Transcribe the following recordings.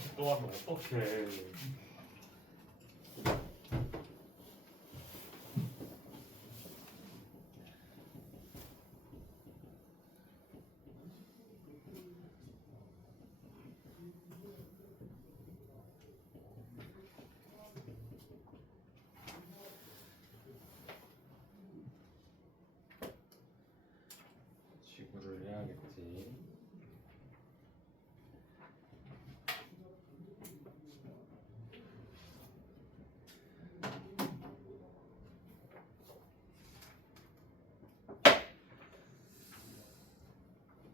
다시 또 하면 어떡해. 지구를 해야겠지.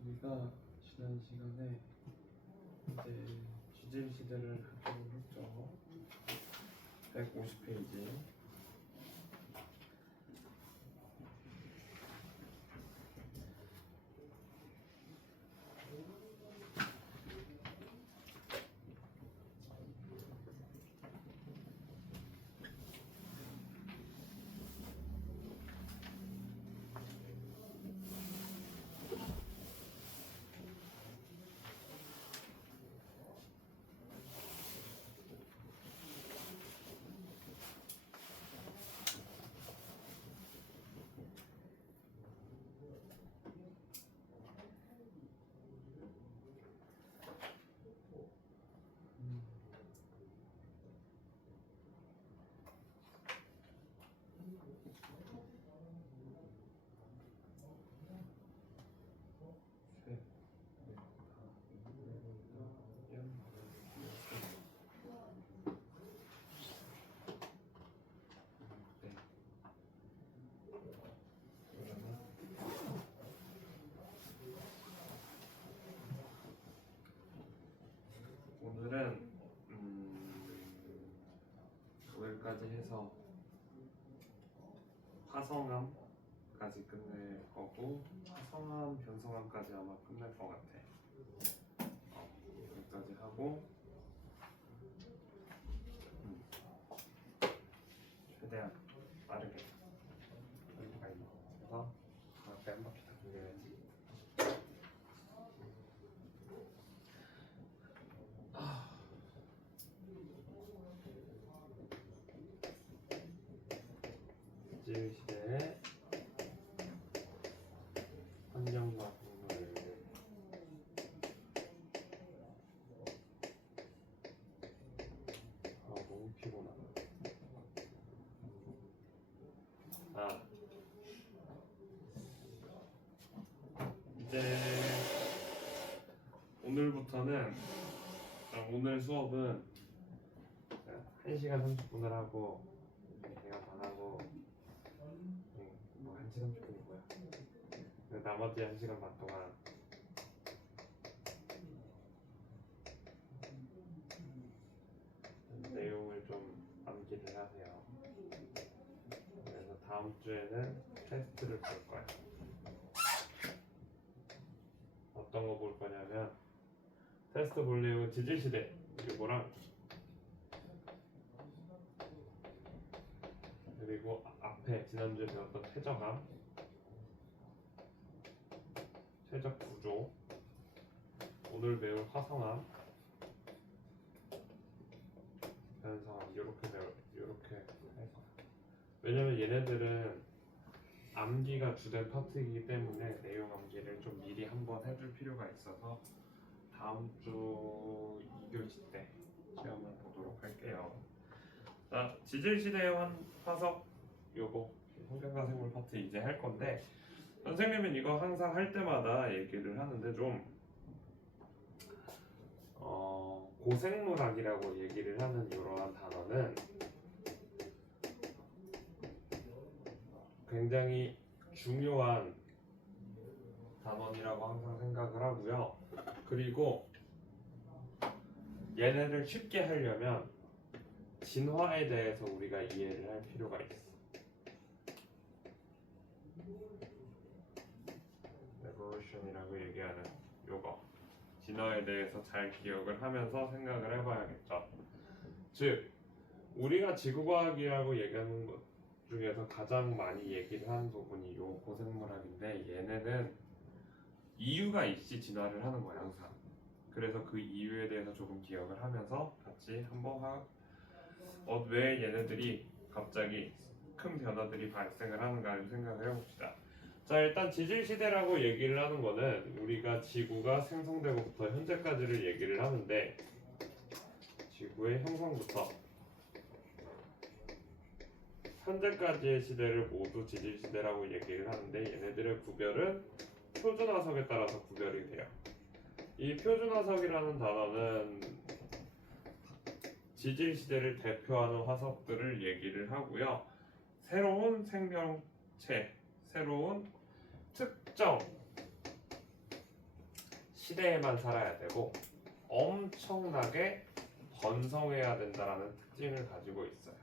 우리가 지난 시간에 이제 지질 시대를 하기로 했죠. 150페이지. 오늘은 오늘까지 해서 화성암까지 끝낼 거고 화성암, 변성암까지 아마 끝낼 것 같아. 여기까지 하고 최대한 빠르게 여기가 있어서 앞에 한 바퀴 다 돌려야지. 지질 시대의 환경과 동물. 너무 피곤하다. 이제 오늘부터는 오늘 수업은 1시간 30분을 하고 제가 반 하고 뭐 1시간 30분이 뭐야? 나머지 1시간 반 동안 내용을 좀 암기를 하세요. 그래서 다음 주에는 테스트를 볼 거예요. 어떤 거 볼 거냐면 테스트 볼 내용은 지질시대 이거랑 그리고 앞에 지난주에 배웠던 최저감, 최적 구조, 오늘 배울 화성암, 변성암 이렇게 해서. 왜냐면 얘네들은 암기가 주된 파트이기 때문에 내용 암기를 좀 미리 한번 해줄 필요가 있어서 다음 주 2교시 때 시험을 보도록 할게요. 자, 지질시대의 화석 요거 환경과 생물 파트 이제 할 건데 선생님은 이거 항상 할 때마다 얘기를 하는데 좀 고생물학이라고 얘기를 하는 이러한 단어는 굉장히 중요한 단원이라고 항상 생각을 하고요. 그리고 얘네를 쉽게 하려면 진화에 대해서 우리가 이해를 할 필요가 있어. evolution이라고 얘기하는 요거 진화에 대해서 잘 기억을 하면서 생각을 해봐야겠죠. 즉 우리가 지구과학이라고 얘기하는 것 중에서 가장 많이 얘기를 하는 부분이 요 고생물학인데 얘네는 이유가 있이 진화를 하는 거야 항상. 그래서 그 이유에 대해서 조금 기억을 하면서 같이 한번 왜 얘네들이 갑자기 큰 변화들이 발생을 하는가를 생각을 해봅시다. 자, 일단 지질시대라고 얘기를 하는 거는 우리가 지구가 생성되고부터 현재까지를 얘기를 하는데, 지구의 형성부터 현재까지의 시대를 모두 지질시대라고 얘기를 하는데, 얘네들의 구별은 표준화석에 따라서 구별이 돼요. 이 표준화석이라는 단어는 지질시대를 대표하는 화석들을 얘기를 하고요. 새로운 생명체, 새로운 특정 시대에만 살아야 되고 엄청나게 번성해야 된다라는 특징을 가지고 있어요.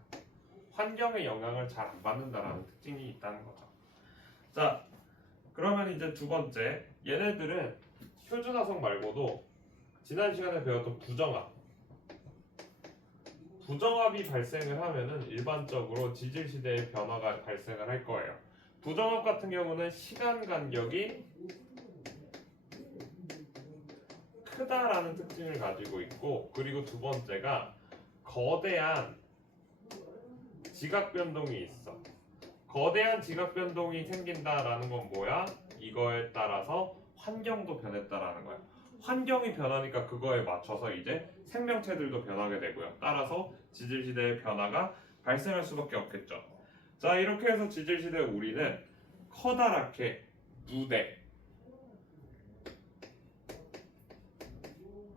환경의 영향을 잘 안 받는다라는 특징이 있다는 거죠. 자, 그러면 이제 두 번째, 얘네들은 표준화석 말고도 지난 시간에 배웠던 부정합이 발생을 하면은 일반적으로 지질시대의 변화가 발생을 할 거예요. 부정합 같은 경우는 시간 간격이 크다라는 특징을 가지고 있고, 그리고 두 번째가 거대한 지각 변동이 있어. 거대한 지각 변동이 생긴다라는 건 뭐야? 이거에 따라서 환경도 변했다라는 거야. 환경이 변하니까 그거에 맞춰서 이제 생명체들도 변하게 되고요. 따라서 지질시대의 변화가 발생할 수밖에 없겠죠. 자, 이렇게 해서 지질시대 우리는 커다랗게 누대,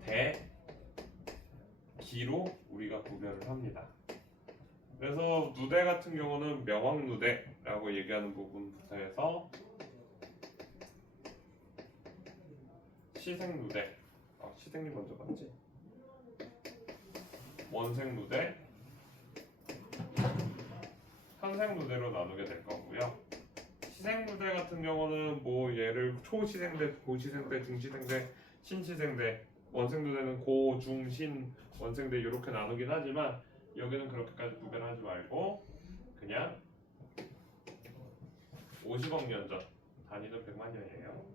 대, 기로 우리가 구별을 합니다. 그래서 누대 같은 경우는 명왕누대라고 얘기하는 부분부터 해서 시생누대, 시생이 먼저 봤지? 원생누대, 현생누대로 나누게 될 거고요. 시생누대 같은 경우는 뭐 얘를 초시생대, 고시생대, 중시생대, 신시생대, 원생누대는 고, 중, 신, 원생대 이렇게 나누긴 하지만 여기는 그렇게까지 구별하지 말고 그냥 50억 년 전, 단위는 100만 년이에요.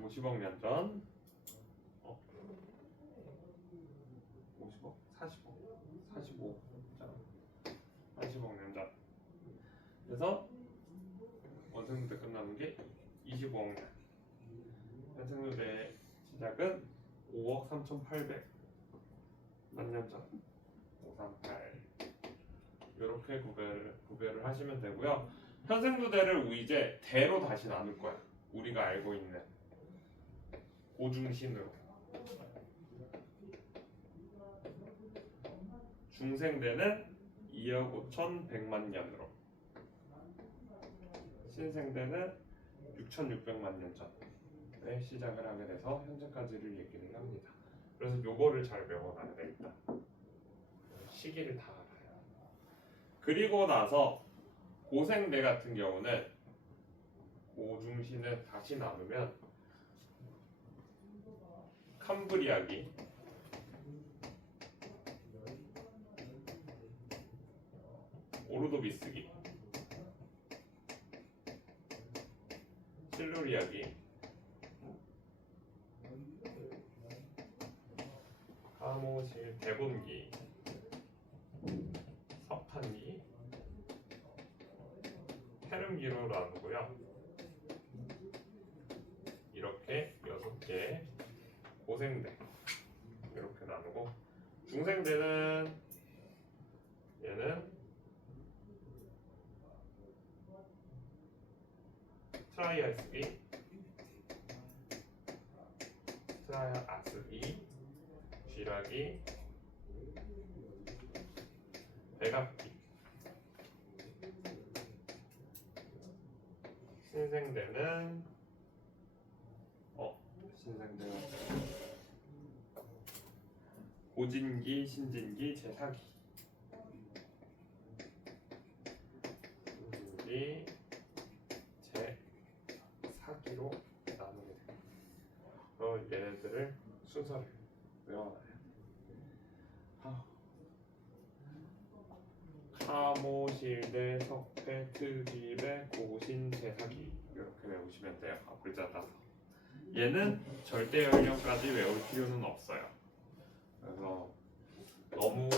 50억 년 전, 50억? 40억? 45, 40억 년 전. 그래서 원생누대 끝나는 게 25억 년. 현생누대의 시작은 5억 3,800만 년 전. 538. 이렇게 구별을 하시면 되고요. 현생누대를 이제 대로 다시 나눌 거야. 우리가 알고 있는 고중신으로. 중생대는 2억 5,100만 년으로. 신생대는 6,600만 년 전에 시작을 하게 돼서 현재까지를 얘기를 합니다. 그래서 요거를 잘 외워놔야 되겠다. 시기를 다 알아요. 그리고 나서 고생대 같은 경우는 고중신을 다시 나누면 캄브리아기, 오르도비스기, 실루리아기, 카모실 대본기, 석탄기, 헤름기로 나누고요. 이렇게 6개 고생대 이렇게 나누고, 중생대는 얘는 트라이아스기, 트라이아스기, 쥐라기, 백악기. 신생대는 고진기, 신진기, 제사기. 신진기, 제사기로 나누게 됩니다. 그럼 얘네들을 순서를 외워놔요. 사모실대 석회 특입의 고신 제사기 이렇게 외우시면 돼요. 글자 따서. 얘는 절대 연령까지 외울 필요는 없어요. 그래서 너무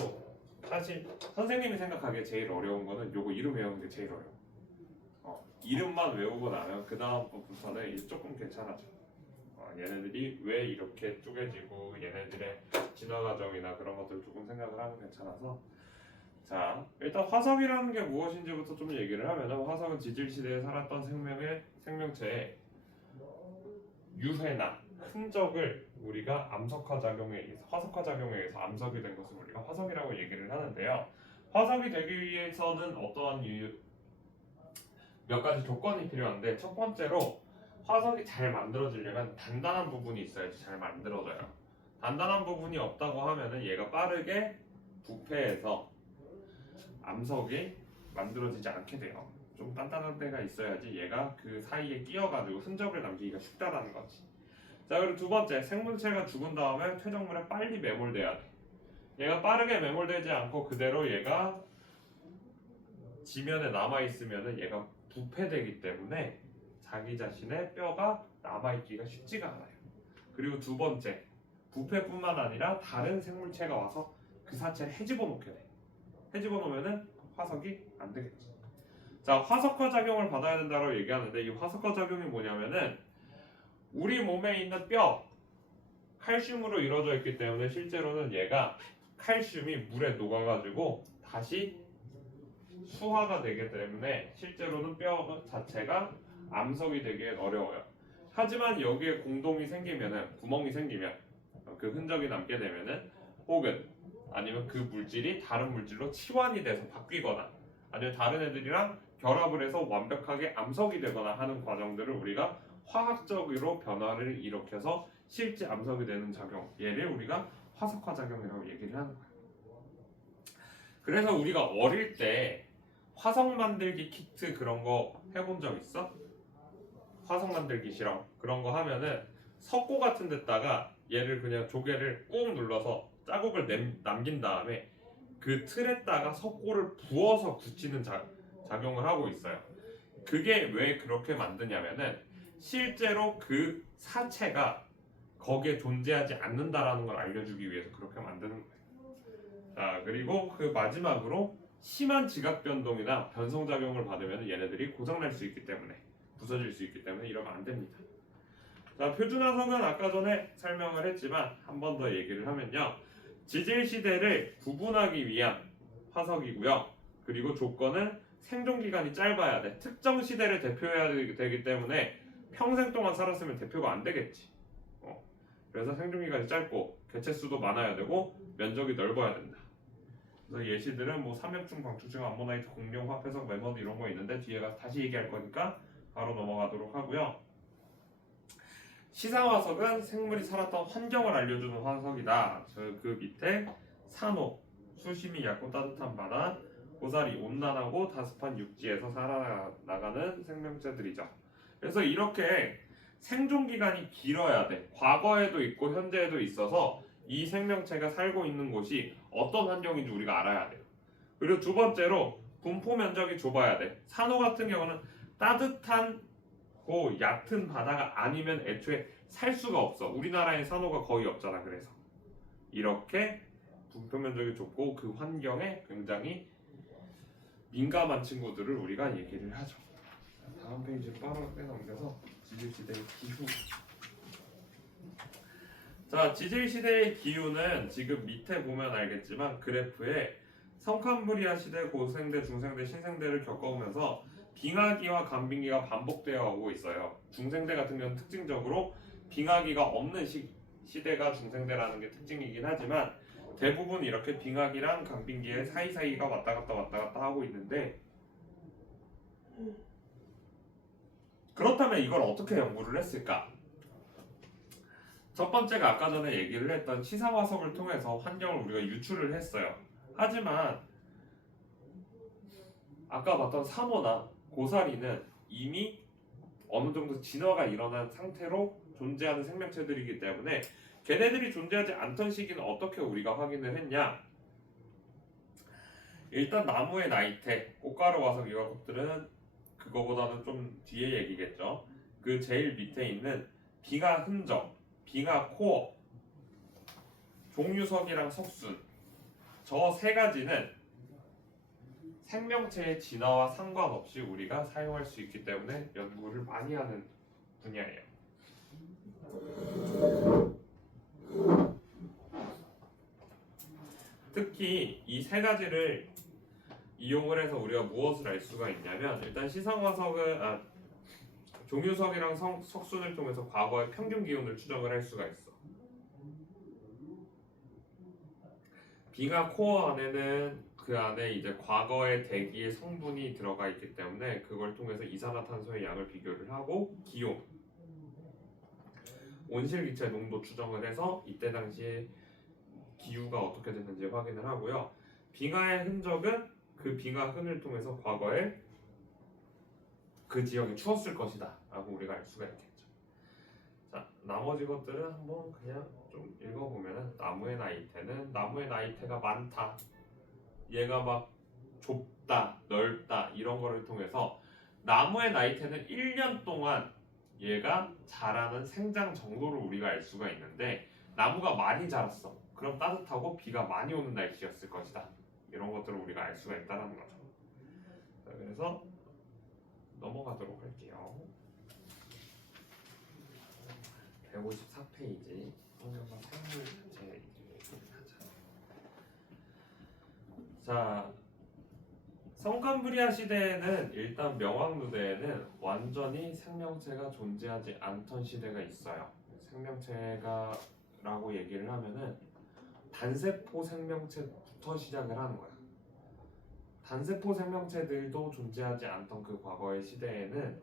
사실 선생님이 생각하기에 제일 어려운 거는 요거 이름 외우는 게 제일 어려워. 이름만 외우고 나면 그 다음부터는 이제 조금 괜찮아져. 얘네들이 왜 이렇게 쪼개지고 얘네들의 진화 과정이나 그런 것들 조금 생각을 하면 괜찮아서. 자, 일단 화석이라는 게 무엇인지부터 좀 얘기를 하면, 화석은 지질 시대에 살았던 생명체의 유해나 흔적을 우리가 암석화 작용에 의해서, 화석화 작용에 의해서 암석이 된 것을 우리가 화석이라고 얘기를 하는데요. 화석이 되기 위해서는 어떠한 몇 가지 조건이 필요한데, 첫 번째로 화석이 잘 만들어지려면 단단한 부분이 있어야지 잘 만들어져요. 단단한 부분이 없다고 하면은 얘가 빠르게 부패해서 암석이 만들어지지 않게 돼요. 좀 단단한 데가 있어야지 얘가 그 사이에 끼어가지고 흔적을 남기기가 쉽다라는 거지. 자, 그리고 두 번째, 생물체가 죽은 다음에 퇴적물에 빨리 매몰돼야 돼. 얘가 빠르게 매몰되지 않고 그대로 얘가 지면에 남아있으면은 얘가 부패되기 때문에 자기 자신의 뼈가 남아있기가 쉽지가 않아요. 그리고 두 번째, 부패뿐만 아니라 다른 생물체가 와서 그 사체를 헤집어 놓게 돼. 헤집어 놓으면은 화석이 안 되겠지. 자, 화석화 작용을 받아야 된다고 얘기하는데, 이 화석화 작용이 뭐냐면은 우리 몸에 있는 뼈, 칼슘으로 이루어져 있기 때문에 실제로는 얘가 칼슘이 물에 녹아가지고 다시 수화가 되기 때문에 실제로는 뼈 자체가 암석이 되기엔 어려워요. 하지만 여기에 공동이 생기면은, 구멍이 생기면, 그 흔적이 남게 되면은, 혹은 아니면 그 물질이 다른 물질로 치환이 돼서 바뀌거나 아니면 다른 애들이랑 결합을 해서 완벽하게 암석이 되거나 하는 과정들을 우리가 화학적으로 변화를 일으켜서 실제 암석이 되는 작용, 얘를 우리가 화석화 작용이라고 얘기를 하는 거예요. 그래서 우리가 어릴 때 화석 만들기 키트 그런 거 해본 적 있어? 화석 만들기 실험 그런 거 하면은 석고 같은 데다가 얘를 그냥 조개를 꾹 눌러서 자국을 남긴 다음에 그 틀에다가 석고를 부어서 굳히는 작용을 하고 있어요. 그게 왜 그렇게 만드냐면은 실제로 그 사체가 거기에 존재하지 않는다라는 걸 알려주기 위해서 그렇게 만드는 거예요. 자, 그리고 그 마지막으로 심한 지각 변동이나 변성작용을 받으면 얘네들이 고장날 수 있기 때문에, 부서질 수 있기 때문에 이러면 안 됩니다. 자, 표준화석은 아까 전에 설명을 했지만 한 번 더 얘기를 하면요, 지질 시대를 구분하기 위한 화석이고요. 그리고 조건은 생존 기간이 짧아야 돼. 특정 시대를 대표해야 되기 때문에 평생 동안 살았으면 대표가 안 되겠지. 그래서 생존 기간이 짧고 개체 수도 많아야 되고 면적이 넓어야 된다. 그래서 예시들은 뭐 삼엽중, 방추중, 암모나이트, 공룡, 화폐석, 메모드 이런 거 있는데 뒤에 가서 다시 얘기할 거니까 바로 넘어가도록 하고요. 시사화석은 생물이 살았던 환경을 알려주는 화석이다. 그 밑에 산호, 수심이 얕고 따뜻한 바다, 고사리, 온난하고 다습한 육지에서 살아나가는 생명체들이죠. 그래서 이렇게 생존 기간이 길어야 돼. 과거에도 있고 현재에도 있어서 이 생명체가 살고 있는 곳이 어떤 환경인지 우리가 알아야 돼요. 그리고 두 번째로 분포 면적이 좁아야 돼. 산호 같은 경우는 따뜻한 얕은 바다가 아니면 애초에 살 수가 없어. 우리나라에 산호가 거의 없잖아. 그래서 이렇게 분포 면적이 좁고 그 환경에 굉장히 민감한 친구들을 우리가 얘기를 하죠. 다음 페이지 빠르게 넘겨서 지질시대의 기후. 자, 지질시대의 기후는 지금 밑에 보면 알겠지만 그래프에 성캄브리아 시대, 고생대, 중생대, 신생대를 겪어오면서 빙하기와 간빙기가 반복되어 오고 있어요. 중생대 같은 경우는 특징적으로 빙하기가 없는 시대가 중생대라는 게 특징이긴 하지만 대부분 이렇게 빙하기랑 간빙기의 사이사이가 왔다 갔다 하고 있는데, 그렇다면 이걸 어떻게 연구를 했을까? 첫 번째가 아까 전에 얘기를 했던 치사화석을 통해서 환경을 우리가 유출을 했어요. 하지만 아까 봤던 산호나 고사리는 이미 어느 정도 진화가 일어난 상태로 존재하는 생명체들이기 때문에 걔네들이 존재하지 않던 시기는 어떻게 우리가 확인을 했냐? 일단 나무의 나이테, 꽃가루 화석 이런 것들은 그거보다는 좀 뒤에 얘기겠죠. 그 제일 밑에 있는 빙하 흔적, 빙하 코어, 종유석이랑 석순 저 세 가지는 생명체의 진화와 상관없이 우리가 사용할 수 있기 때문에 연구를 많이 하는 분야예요. 특히 이 세 가지를 이용을 해서 우리가 무엇을 알 수가 있냐면 일단 시상화석은 종유석이랑 석순을 통해서 과거의 평균 기온을 추정을 할 수가 있어. 빙하 코어 안에는 그 안에 이제 과거의 대기의 성분이 들어가 있기 때문에 그걸 통해서 이산화탄소의 양을 비교를 하고 기온, 온실기체 농도 추정을 해서 이때 당시에 기후가 어떻게 됐는지 확인을 하고요. 빙하의 흔적은 그 빙하 흔을 통해서 과거에 그 지역이 추웠을 것이다 라고 우리가 알 수가 있겠죠. 자, 나머지 것들은 한번 그냥 좀 읽어보면은 나무의 나이테가 많다, 얘가 막 좁다, 넓다 이런 거를 통해서 나무의 나이테는 1년 동안 얘가 자라는 생장 정도를 우리가 알 수가 있는데 나무가 많이 자랐어. 그럼 따뜻하고 비가 많이 오는 날씨였을 것이다. 이런 것들을 우리가 알 수가 있다는 거죠. 자, 그래서 넘어가도록 할게요. 154페이지 성경과 생물체 자, 성캄브리아 시대에는 일단 명왕누대에는 완전히 생명체가 존재하지 않던 시대가 있어요. 생명체가라고 얘기를 하면은 단세포 생명체부터 시작을 하는 거야. 단세포 생명체들도 존재하지 않던 그 과거의 시대에는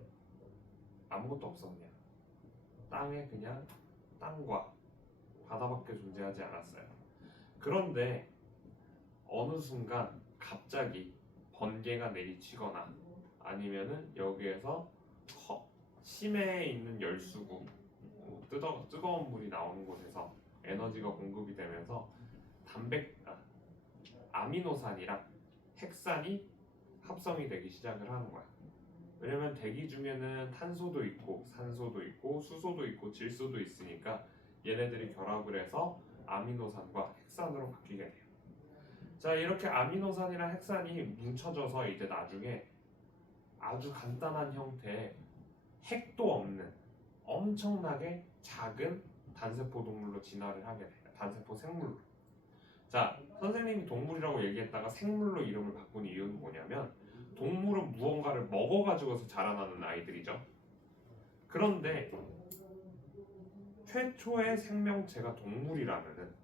아무것도 없었냐. 땅에 그냥 땅과 바다밖에 존재하지 않았어요. 그런데 어느 순간 갑자기 번개가 내리치거나 아니면은 여기에서 심해에 있는 열수구, 뜨거운 물이 나오는 곳에서 에너지가 공급이 되면서 아미노산이랑 핵산이 합성이 되기 시작을 하는 거야. 왜냐면 대기 중에는 탄소도 있고 산소도 있고 수소도 있고 질소도 있으니까 얘네들이 결합을 해서 아미노산과 핵산으로 바뀌게 돼요. 자, 이렇게 아미노산이랑 핵산이 뭉쳐져서 이제 나중에 아주 간단한 형태의 핵도 없는 엄청나게 작은 단세포 동물로 진화를 하게 돼요. 단세포 생물로. 자, 선생님이 동물이라고 얘기했다가 생물로 이름을 바꾼 이유는 뭐냐면 동물은 무언가를 먹어가지고서 자라나는 아이들이죠. 그런데 최초의 생명체가 동물이라면은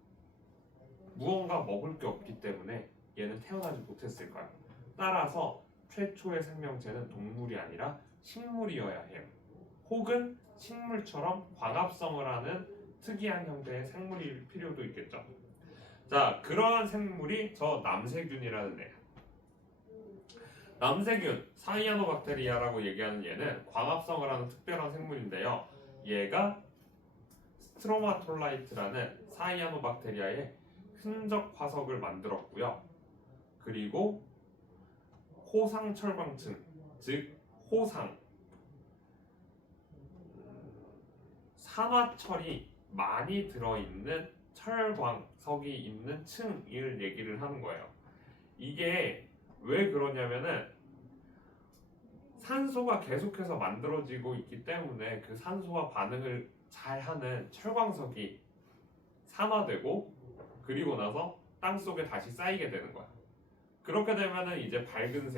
무언가 먹을 게 없기 때문에 얘는 태어나지 못했을 거야. 따라서 최초의 생명체는 동물이 아니라 식물이어야 해요. 혹은 식물처럼 광합성을 하는 특이한 형태의 생물일 필요도 있겠죠. 자, 그러한 생물이 저 남세균이라는 애야. 남세균, 사이아노박테리아라고 얘기하는 얘는 광합성을 하는 특별한 생물인데요. 얘가 스트로마톨라이트라는 사이아노박테리아의 흔적 화석을 만들었고요. 그리고 호상철광층, 즉 호상, 산화철이 많이 들어있는 철광석이 있는 층을 얘기를 하는 거예요. 이게 왜 그러냐면은 산소가 계속해서 만들어지고 있기 때문에 그 산소와 반응을 잘하는 철광석이 산화되고 그리고 나서 땅 속에 다시 쌓이게 되는 거야. 그렇게 되면은 이제 밝은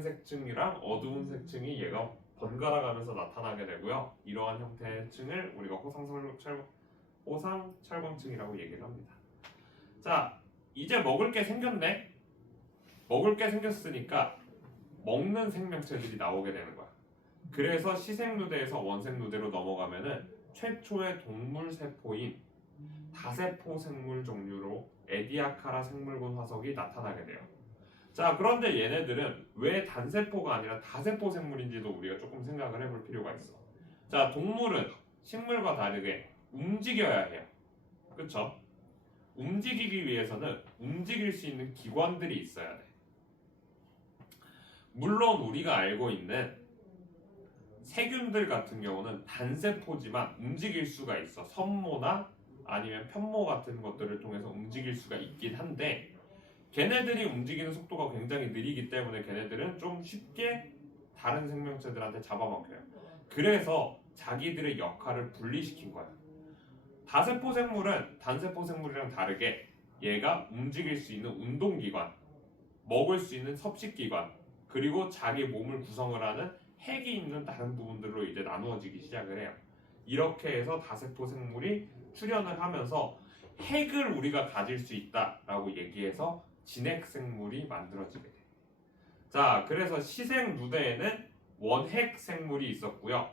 색층이랑 어두운 색층이 얘가 번갈아 가면서 나타나게 되고요. 이러한 형태의 층을 우리가 호상철광층이라고 얘기를 합니다. 자, 이제 먹을 게 생겼네. 먹을 게 생겼으니까 먹는 생명체들이 나오게 되는 거야. 그래서 시생누대에서 원생누대로 넘어가면은 최초의 동물 세포인 다세포 생물 종류로 에디아카라 생물군 화석이 나타나게 돼요. 자, 그런데 얘네들은 왜 단세포가 아니라 다세포 생물인지도 우리가 조금 생각을 해볼 필요가 있어. 자, 동물은 식물과 다르게 움직여야 해요. 그쵸? 움직이기 위해서는 움직일 수 있는 기관들이 있어야 돼. 물론 우리가 알고 있는 세균들 같은 경우는 단세포지만 움직일 수가 있어. 선모나 아니면 편모 같은 것들을 통해서 움직일 수가 있긴 한데 걔네들이 움직이는 속도가 굉장히 느리기 때문에 걔네들은 좀 쉽게 다른 생명체들한테 잡아먹혀요. 그래서 자기들의 역할을 분리시킨 거야. 다세포 생물은 단세포 생물이랑 다르게 얘가 움직일 수 있는 운동기관, 먹을 수 있는 섭식기관, 그리고 자기 몸을 구성을 하는 핵이 있는 다른 부분들로 이제 나누어지기 시작을 해요. 이렇게 해서 다세포 생물이 출현을 하면서 핵을 우리가 가질 수 있다라고 얘기해서 진핵 생물이 만들어지게 돼요. 자, 그래서 시생 누대에는 원핵 생물이 있었고요.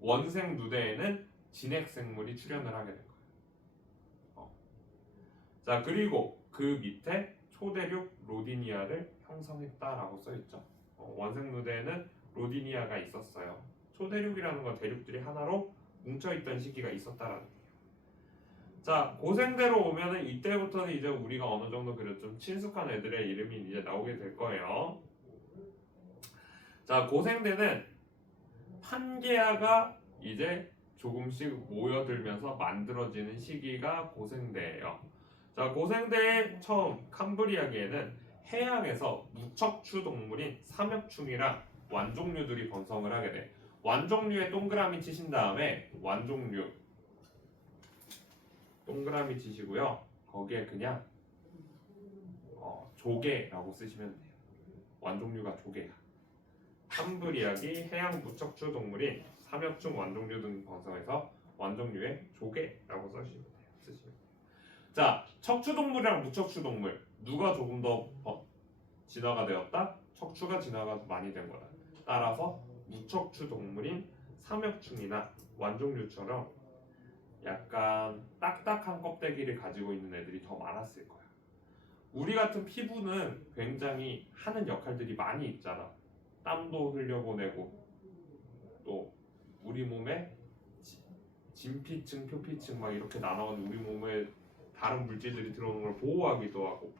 원생 누대에는 진핵 생물이 출현을 하게 된 거예요. 자, 그리고 그 밑에 초대륙 로디니아를 형성했다라고 써있죠. 원생 누대에는 로디니아가 있었어요. 초대륙이라는 건 대륙들이 하나로 뭉쳐있던 시기가 있었다라는 얘기예요. 자, 고생대로 오면은 이때부터는 이제 우리가 어느 정도 그래도 좀 친숙한 애들의 이름이 이제 나오게 될 거예요. 자, 고생대는 판게아가 이제 조금씩 모여들면서 만들어지는 시기가 고생대예요. 자, 고생대의 처음 캄브리아기에는 해양에서 무척추 동물인 삼엽충이랑 완종류들이 번성을 하게 돼. 완종류에 동그라미 치신 다음에 완종류 동그라미 치시고요. 거기에 그냥 조개라고 쓰시면 돼요. 완종류가 조개야. 캄브리아기 해양 무척추 동물인 삼엽충 완종류 등 번성해서 완종류의 조개라고 쓰시면 돼요. 자, 척추동물이랑 무척추동물 누가 조금 더 진화가 되었다? 척추가 진화가 많이 된 거다. 따라서 무척추동물인 삼엽충이나 완종류처럼 약간 딱딱한 껍데기를 가지고 있는 애들이 더 많았을 거야. 우리 같은 피부는 굉장히 하는 역할들이 많이 있잖아. 땀도 흘려보내고 또 우리 몸에 진피층, 표피층 막 이렇게 나눠가지고 우리 몸에 다른 물질들이 들어오는 걸 보호하기도 하고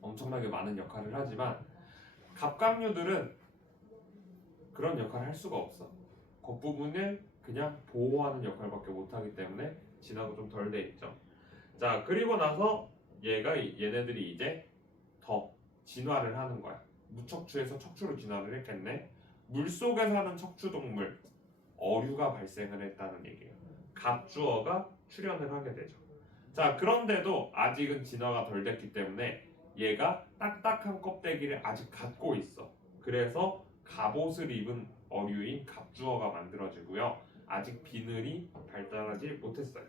엄청나게 많은 역할을 하지만 갑각류들은 그런 역할을 할 수가 없어. 겉부분을 그냥 보호하는 역할밖에 못하기 때문에 진화가 좀 덜 돼 있죠. 자, 그리고 나서 얘네들이 이제 더 진화를 하는 거야. 무척추에서 척추로 진화를 했겠네. 물속에 사는 척추동물 어류가 발생을 했다는 얘기예요. 갑주어가 출현을 하게 되죠. 자, 그런데도 아직은 진화가 덜 됐기 때문에 얘가 딱딱한 껍데기를 아직 갖고 있어. 그래서 갑옷을 입은 어류인 갑주어가 만들어지고요. 아직 비늘이 발달하지 못했어요.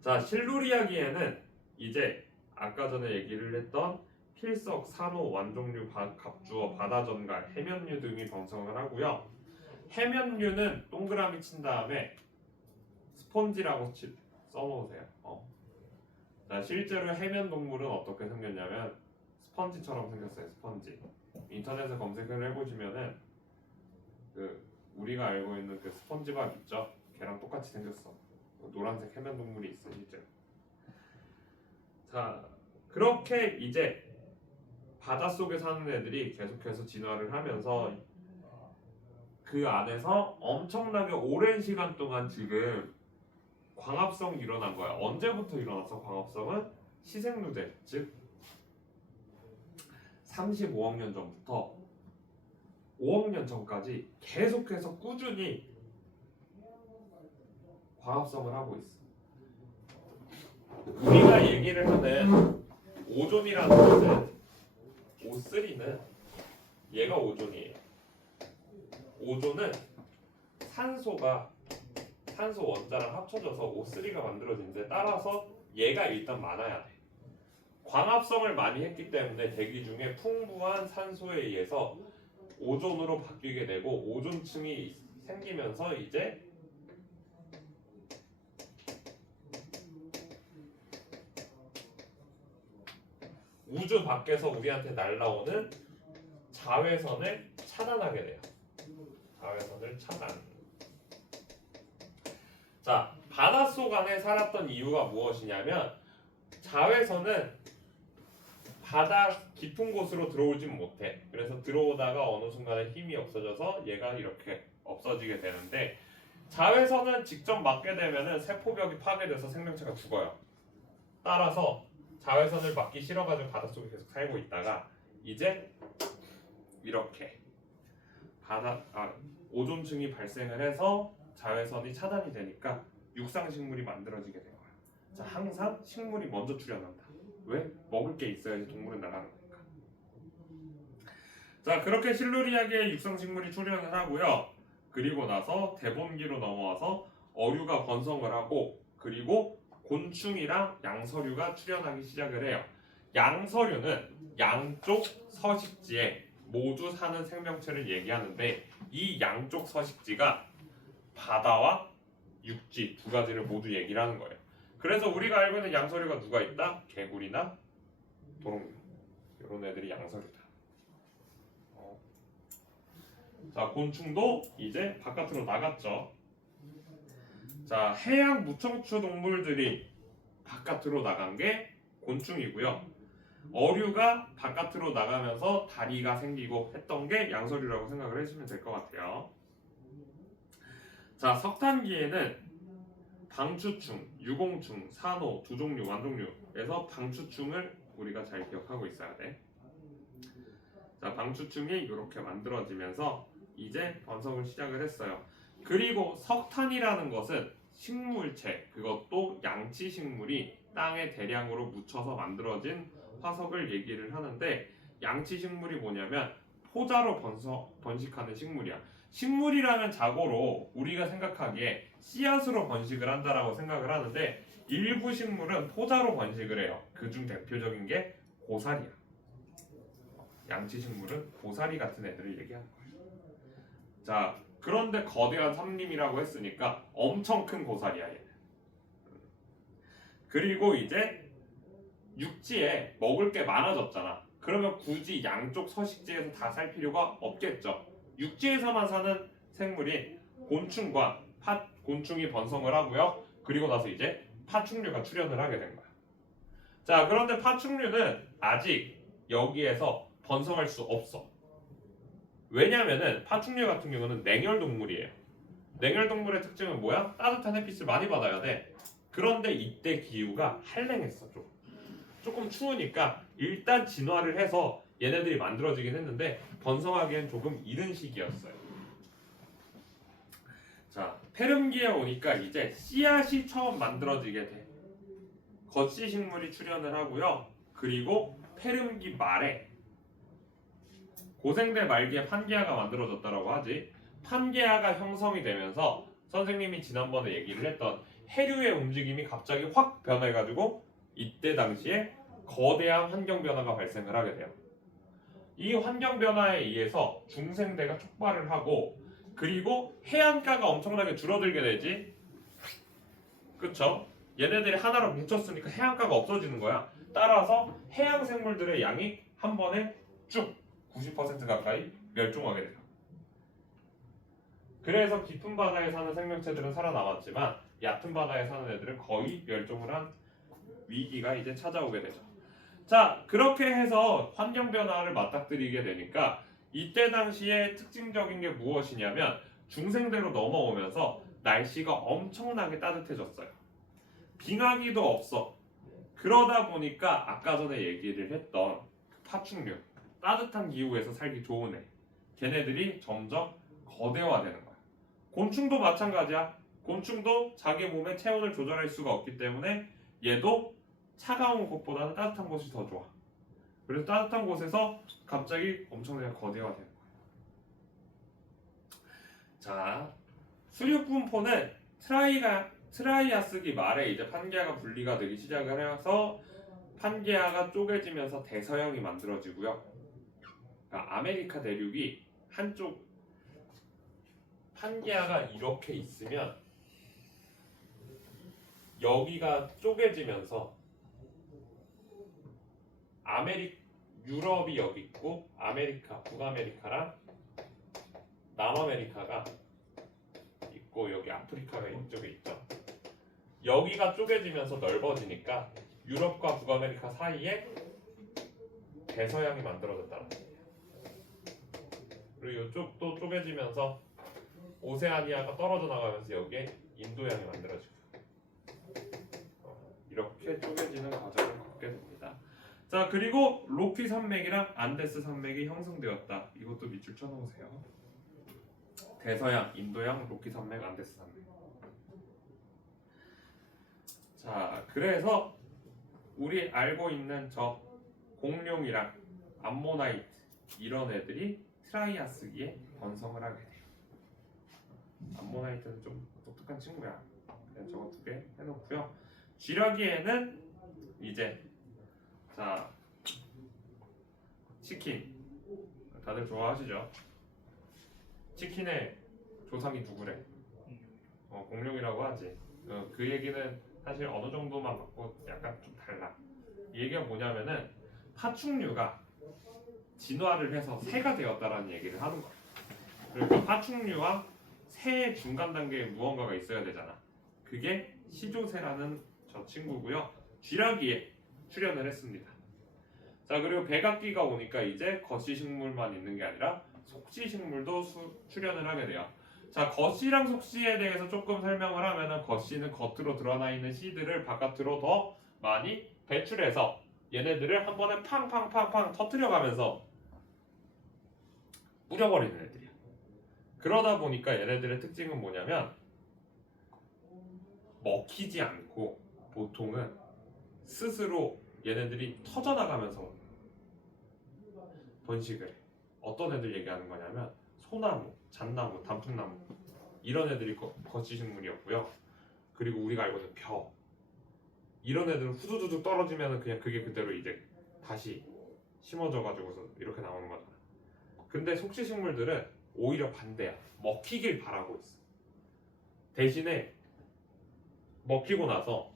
자, 실루리아기에는 이제 아까 전에 얘기를 했던 필석, 산호, 완종류, 갑주어, 바다전갈, 해면류 등이 번성을 하고요. 해면류는 동그라미 친 다음에 스폰지라고 써놓으세요. 자, 실제로 해면 동물은 어떻게 생겼냐면 스펀지처럼 생겼어요. 스펀지. 인터넷에 검색을 해보시면은 그 우리가 알고 있는 그 스펀지밥 있죠? 걔랑 똑같이 생겼어. 노란색 해면 동물이 있어 실제로. 자, 그렇게 이제 바닷속에 사는 애들이 계속해서 진화를 하면서 그 안에서 엄청나게 오랜 시간 동안 지금 광합성이 일어난 거야. 언제부터 일어났어? 광합성은 시생누대, 즉 35억 년 전부터 5억 년 전까지 계속해서 꾸준히 광합성을 하고 있어. 우리가 얘기를 하는 오존이라는 것은 O3는 얘가 오존이에요. 오존은 산소 원자랑 합쳐져서 O3가 만들어지는데 따라서 얘가 일단 많아야 돼. 광합성을 많이 했기 때문에 대기 중에 풍부한 산소에 의해서 오존으로 바뀌게 되고 오존층이 생기면서 이제 우주 밖에서 우리한테 날라오는 자외선을 차단하게 돼요. 자외선을 차단. 자, 바닷속 안에 살았던 이유가 무엇이냐면 자외선은 바다 깊은 곳으로 들어오진 못해. 그래서 들어오다가 어느 순간에 힘이 없어져서 얘가 이렇게 없어지게 되는데 자외선은 직접 맞게 되면은 세포벽이 파괴돼서 생명체가 죽어요. 따라서 자외선을 맞기 싫어가지고 바닷속에 계속 살고 있다가 이제 이렇게 오존층이 발생을 해서 자외선이 차단이 되니까 육상식물이 만들어지게 된 거야. 자, 항상 식물이 먼저 출현한다. 왜? 먹을 게 있어야지 동물은 나가는 거니까. 자, 그렇게 실루리아계의 육상식물이 출현을 하고요. 그리고 나서 대본기로 넘어와서 어류가 번성을 하고 그리고 곤충이랑 양서류가 출현하기 시작을 해요. 양서류는 양쪽 서식지에 모두 사는 생명체를 얘기하는데 이 양쪽 서식지가 바다와 육지 두 가지를 모두 얘기를 하는 거예요. 그래서 우리가 알고 있는 양서류가 누가 있다? 개구리나 도롱뇽 이런 애들이 양서류다. 자, 곤충도 이제 바깥으로 나갔죠. 자, 해양 무청추 동물들이 바깥으로 나간 게 곤충이고요. 어류가 바깥으로 나가면서 다리가 생기고 했던 게 양서류라고 생각을 해주시면 될 것 같아요. 자, 석탄기에는 방추충, 유공충, 산호, 두 종류, 완종류에서 방추충을 우리가 잘 기억하고 있어야 돼. 자, 방추충이 이렇게 만들어지면서 이제 번성을 시작을 했어요. 그리고 석탄이라는 것은 식물체, 그것도 양치식물이 땅에 대량으로 묻혀서 만들어진 화석을 얘기를 하는데 양치식물이 뭐냐면 포자로 번식하는 식물이야. 식물이라는 자고로 우리가 생각하기에 씨앗으로 번식을 한다라고 생각을 하는데 일부 식물은 포자로 번식을 해요. 그중 대표적인 게 고사리야. 양치식물은 고사리 같은 애들을 얘기하는 거예요. 자, 그런데 거대한 삼림이라고 했으니까 엄청 큰 고사리야 얘는. 그리고 이제 육지에 먹을 게 많아졌잖아. 그러면 굳이 양쪽 서식지에서 다 살 필요가 없겠죠. 육지에서만 사는 생물인 곤충과 곤충이 번성을 하고요. 그리고 나서 이제 파충류가 출현을 하게 된 거야. 자, 그런데 파충류는 아직 여기에서 번성할 수 없어. 왜냐면은 파충류 같은 경우는 냉열 동물이에요. 냉열 동물의 특징은 뭐야? 따뜻한 햇빛을 많이 받아야 돼. 그런데 이때 기후가 한랭했어. 조금 추우니까 일단 진화를 해서 얘네들이 만들어지긴 했는데 번성하기엔 조금 이른 시기였어요. 자, 페름기에 오니까 이제 씨앗이 처음 만들어지게 돼. 겉씨 식물이 출현을 하고요. 그리고 페름기 말에 고생대 말기에 판게아가 만들어졌다고 하지. 판게아가 형성이 되면서 선생님이 지난번에 얘기를 했던 해류의 움직임이 갑자기 확 변해가지고 이때 당시에 거대한 환경 변화가 발생을 하게 돼요. 이 환경 변화에 의해서 중생대가 촉발을 하고 그리고 해안가가 엄청나게 줄어들게 되지. 그쵸? 얘네들이 하나로 뭉쳤으니까 해안가가 없어지는 거야. 따라서 해양 생물들의 양이 한 번에 쭉 90% 가까이 멸종하게 돼요. 그래서 깊은 바다에 사는 생명체들은 살아남았지만 얕은 바다에 사는 애들은 거의 멸종을 한 위기가 이제 찾아오게 되죠. 자, 그렇게 해서 환경 변화를 맞닥뜨리게 되니까 이때 당시에 특징적인 게 무엇이냐면 중생대로 넘어오면서 날씨가 엄청나게 따뜻해졌어요. 빙하기도 없어. 그러다 보니까 아까 전에 얘기를 했던 파충류, 따뜻한 기후에서 살기 좋은 애, 걔네들이 점점 거대화되는 거야. 곤충도 마찬가지야. 곤충도 자기 몸의 체온을 조절할 수가 없기 때문에 얘도 차가운 곳보다는 따뜻한 곳이 더 좋아. 그래서 따뜻한 곳에서 갑자기 엄청나게 거대화되는 거야. 자, 수륙분포는 트라이아스기 말에 이제 판게아가 분리가 되기 시작을 해서 판게아가 쪼개지면서 대서양이 만들어지고요. 그러니까 아메리카 대륙이 한쪽 판게아가 이렇게 있으면 여기가 쪼개지면서 유럽이 여기 있고 아메리카, 북아메리카랑 남아메리카가 있고 여기 아프리카가 이쪽에 있죠. 여기가 쪼개지면서 넓어지니까 유럽과 북아메리카 사이에 대서양이 만들어졌다는 거예요. 그리고 이쪽도 쪼개지면서 오세아니아가 떨어져 나가면서 여기에 인도양이 만들어지고 이렇게 쪼개지는 과정을 겪게 됩니다. 자, 그리고 로키 산맥이랑 안데스 산맥이 형성되었다. 이것도 밑줄 쳐놓으세요. 대서양, 인도양, 로키 산맥, 안데스 산맥. 자, 그래서 우리 알고 있는 저 공룡이랑 암모나이트 이런 애들이 트라이아스기에 번성을 하게 돼요. 암모나이트는 좀 독특한 친구야. 그냥 저거 2개 해놓고요. 쥐라기에는 이제 자 치킨 다들 좋아하시죠? 치킨의 조상이 누구래? 공룡이라고 하지. 그 얘기는 사실 어느 정도만 갖고 약간 좀 달라. 이 얘기가 뭐냐면은 파충류가 진화를 해서 새가 되었다라는 얘기를 하는 거야. 그러니까 파충류와 새의 중간 단계에 무언가가 있어야 되잖아. 그게 시조새라는 저 친구고요. 쥐라기에 출연을 했습니다. 자, 그리고 백악기가 오니까 이제 거시식물만 있는 게 아니라 속시식물도 출연을 하게 돼요. 자, 거시랑 속시에 대해서 조금 설명을 하면은 거시는 겉으로 드러나 있는 씨들을 바깥으로 더 많이 배출해서 얘네들을 한 번에 팡팡팡팡 터뜨려가면서 뿌려버리는 애들이야. 그러다 보니까 얘네들의 특징은 뭐냐면 먹히지 않고 보통은 스스로 얘네들이 터져나가면서 번식을 해. 어떤 애들 얘기하는 거냐면 소나무, 잣나무, 단풍나무 이런 애들이 거시식물이었고요. 그리고 우리가 알고 있는 벼 이런 애들은 후두두둑 떨어지면 그냥 그게 그대로 이제 다시 심어져 가지고서 이렇게 나오는 거잖아. 근데 속시식물들은 오히려 반대야. 먹히길 바라고 있어. 대신에 먹히고 나서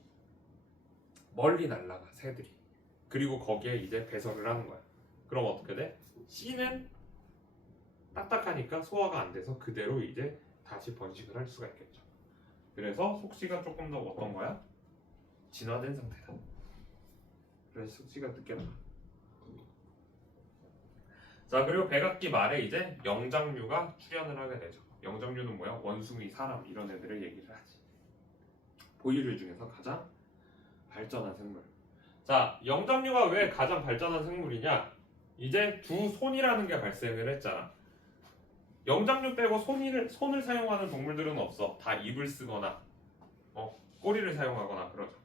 멀리 날아가 새들이. 그리고 거기에 이제 배설을 하는 거야. 그럼 어떻게 돼? 씨는 딱딱하니까 소화가 안 돼서 그대로 이제 다시 번식을 할 수가 있겠죠. 그래서 속씨가 조금 더 어떤 거야? 진화된 상태다. 그래서 속씨가 늦게 나와. 자, 그리고 백악기 말에 이제 영장류가 출현을 하게 되죠. 영장류는 뭐야? 원숭이, 사람 이런 애들을 얘기를 하지. 포유류 중에서 가장 발전한 생물. 자, 영장류가 왜 가장 발전한 생물이냐? 이제 두 손이라는 게 발생을 했잖아. 영장류 빼고 손을 사용하는 동물들은 없어. 다 입을 쓰거나 꼬리를 사용하거나 그러죠.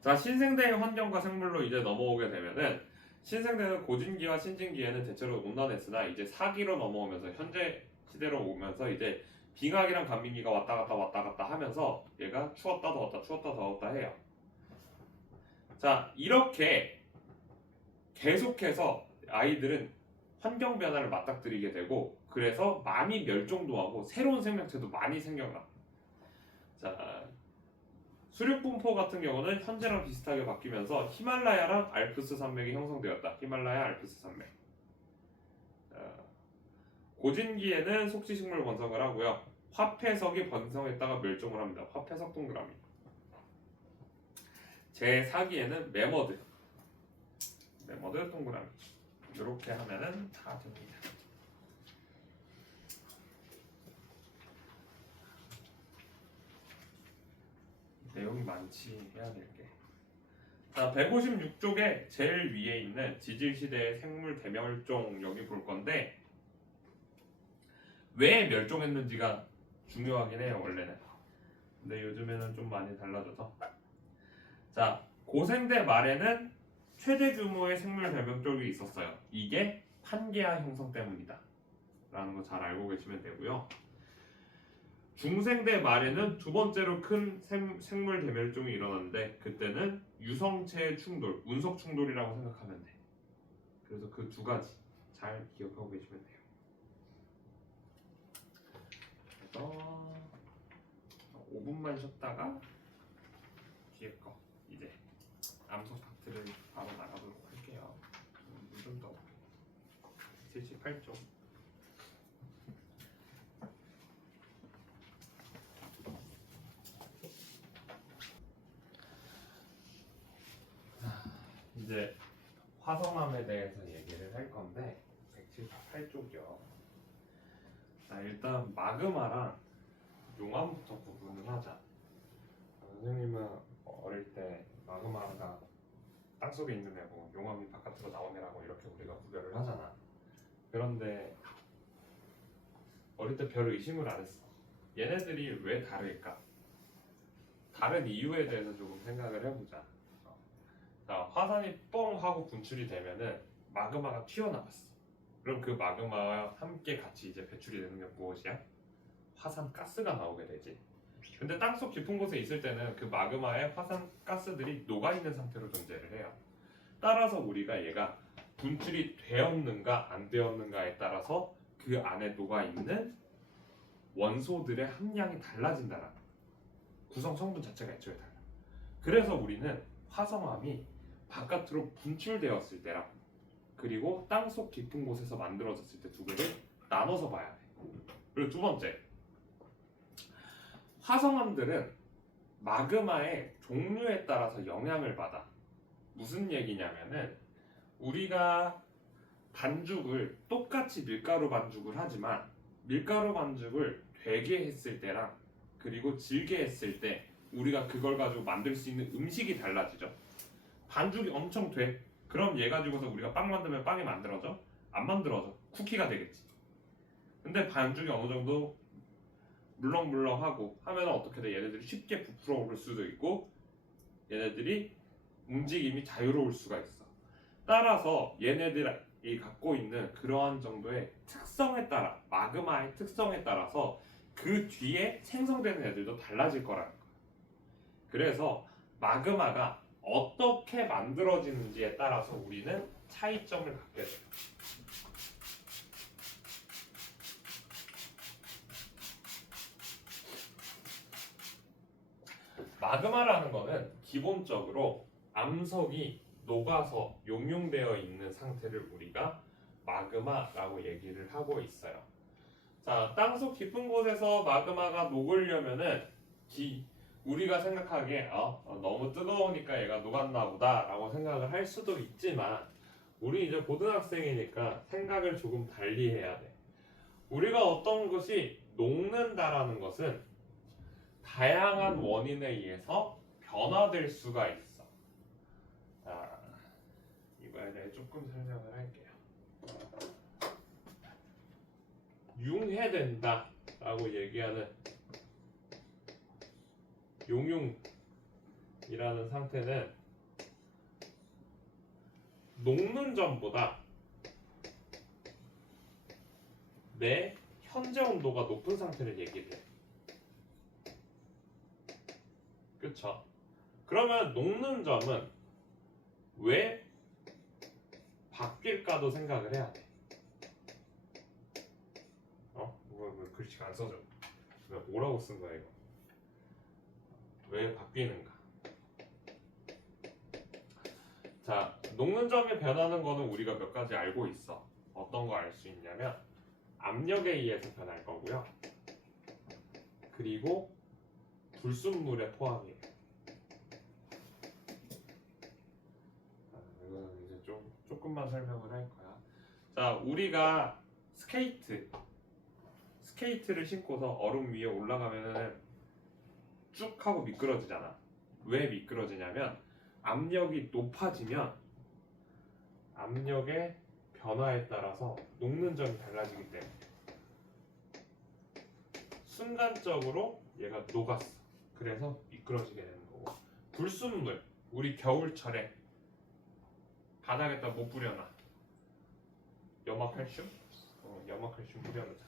자, 신생대의 환경과 생물로 이제 넘어오게 되면은 신생대는 고진기와 신진기에는 대체로 온난했으나 이제 사기로 넘어오면서 현재 시대로 오면서 이제 빙하기랑 간빙기가 왔다 갔다 하면서 얘가 추웠다 더웠다 해요. 자, 이렇게 계속해서 아이들은 환경 변화를 맞닥뜨리게 되고 그래서 많이 멸종도 하고 새로운 생명체도 많이 생겨나. 자, 수륙분포 같은 경우는 현재랑 비슷하게 바뀌면서 히말라야랑 알프스 산맥이 형성되었다. 히말라야 알프스 산맥. 고진기에는 속지식물 번성을 하고요. 화폐석이 번성했다가 멸종을 합니다. 화폐석 동그라미. 제4기에는 매머드 동그라미. 이렇게 하면은 다 됩니다. 내용이 많지 해야 될 게. 자, 156쪽에 제일 위에 있는 지질시대의 생물 대멸종 여기 볼 건데 왜 멸종했는지가 중요하긴 해요 원래는. 근데 요즘에는 좀 많이 달라져서. 자, 고생대 말에는 최대 규모의 생물 대멸종이 있었어요. 이게 판게아 형성 때문이다 라는 거 잘 알고 계시면 되고요. 중생대 말에는 두 번째로 큰 생물 대멸종이 일어났는데 그때는 유성체 충돌, 운석 충돌이라고 생각하면 돼. 그래서 그 두 가지 잘 기억하고 계시면 돼요. 그래서 5분만 쉬었다가 뒤에 거 이제 암석 파트를 바로 나가도록 할게요. 물 좀 더 78쪽. 화성암에 대해서 얘기를 할 건데 178쪽이요. 자, 일단 마그마랑 용암부터 구분을 하자. 선생님은 어릴 때 마그마가 땅속에 있는 애고 용암이 바깥으로 나온 애라고 이렇게 우리가 구별을 하잖아. 그런데 어릴 때 별 의심을 안 했어. 얘네들이 왜 다를까? 다른 이유에 대해서 조금 생각을 해보자. 자, 화산이 뻥 하고 분출이 되면은 마그마가 튀어나왔어. 그럼 그 마그마와 함께 같이 이제 배출이 되는 게 무엇이야? 화산 가스가 나오게 되지. 근데 땅속 깊은 곳에 있을 때는 그 마그마에 화산 가스들이 녹아있는 상태로 존재를 해요. 따라서 우리가 얘가 분출이 되었는가 안 되었는가에 따라서 그 안에 녹아있는 원소들의 함량이 달라진다라는 거야. 구성 성분 자체가 애초에 달라. 그래서 우리는 화성암이 바깥으로 분출되었을 때랑 그리고 땅속 깊은 곳에서 만들어졌을 때 두 개를 나눠서 봐야 돼. 그리고 두 번째, 화성암들은 마그마의 종류에 따라서 영향을 받아. 무슨 얘기냐면은 우리가 반죽을 똑같이 밀가루 반죽을 하지만 밀가루 반죽을 되게 했을 때랑 그리고 질게 했을 때 우리가 그걸 가지고 만들 수 있는 음식이 달라지죠. 반죽이 엄청 돼. 그럼 얘 가지고서 우리가 빵 만들면 빵이 만들어져? 안 만들어져. 쿠키가 되겠지. 근데 반죽이 어느 정도 물렁물렁하고 하면 어떻게 돼? 얘네들이 쉽게 부풀어 오를 수도 있고 얘네들이 움직임이 자유로울 수가 있어. 따라서 얘네들이 갖고 있는 그러한 정도의 특성에 따라 마그마의 특성에 따라서 그 뒤에 생성되는 애들도 달라질 거라는 거야. 그래서 마그마가 어떻게 만들어지는지에 따라서 우리는 차이점을 갖게 돼요. 마그마라는 거는 기본적으로 암석이 녹아서 용융되어 있는 상태를 우리가 마그마라고 얘기를 하고 있어요. 자, 땅속 깊은 곳에서 마그마가 녹으려면은 우리가 생각하기에 너무 뜨거우니까 얘가 녹았나 보다 라고 생각을 할 수도 있지만 우리 이제 고등학생이니까 생각을 조금 달리 해야 돼. 우리가 어떤 것이 녹는다라는 것은 다양한 원인에 의해서 변화될 수가 있어. 자, 이거에 대해 조금 설명을 할게요. 융해된다 라고 얘기하는 용융이라는 상태는 녹는 전보다 내 현재 온도가 높은 상태를 얘기해. 그쵸? 그러면 녹는 점은 왜 바뀔까도 생각을 해야 돼. 왜 글씨가 안 써져? 왜 뭐라고 쓴 거야 이거? 왜 바뀌는가? 자, 녹는 점이 변하는 거는 우리가 몇 가지 알고 있어. 어떤 거 알 수 있냐면 압력에 의해서 변할 거고요. 그리고 불순물의 포함이에요. 이거는 이제 조금만 설명을 할 거야. 자, 우리가 스케이트를 신고서 얼음 위에 올라가면은 쭉 하고 미끄러지잖아. 왜 미끄러지냐면 압력이 높아지면 압력의 변화에 따라서 녹는 점이 달라지기 때문에 순간적으로 얘가 녹았어. 그래서 미끄러지게 되는 거고. 불순물, 우리 겨울철에 바닥에다 못 뿌려놔. 염화칼슘? 염화칼슘 뿌려놓자.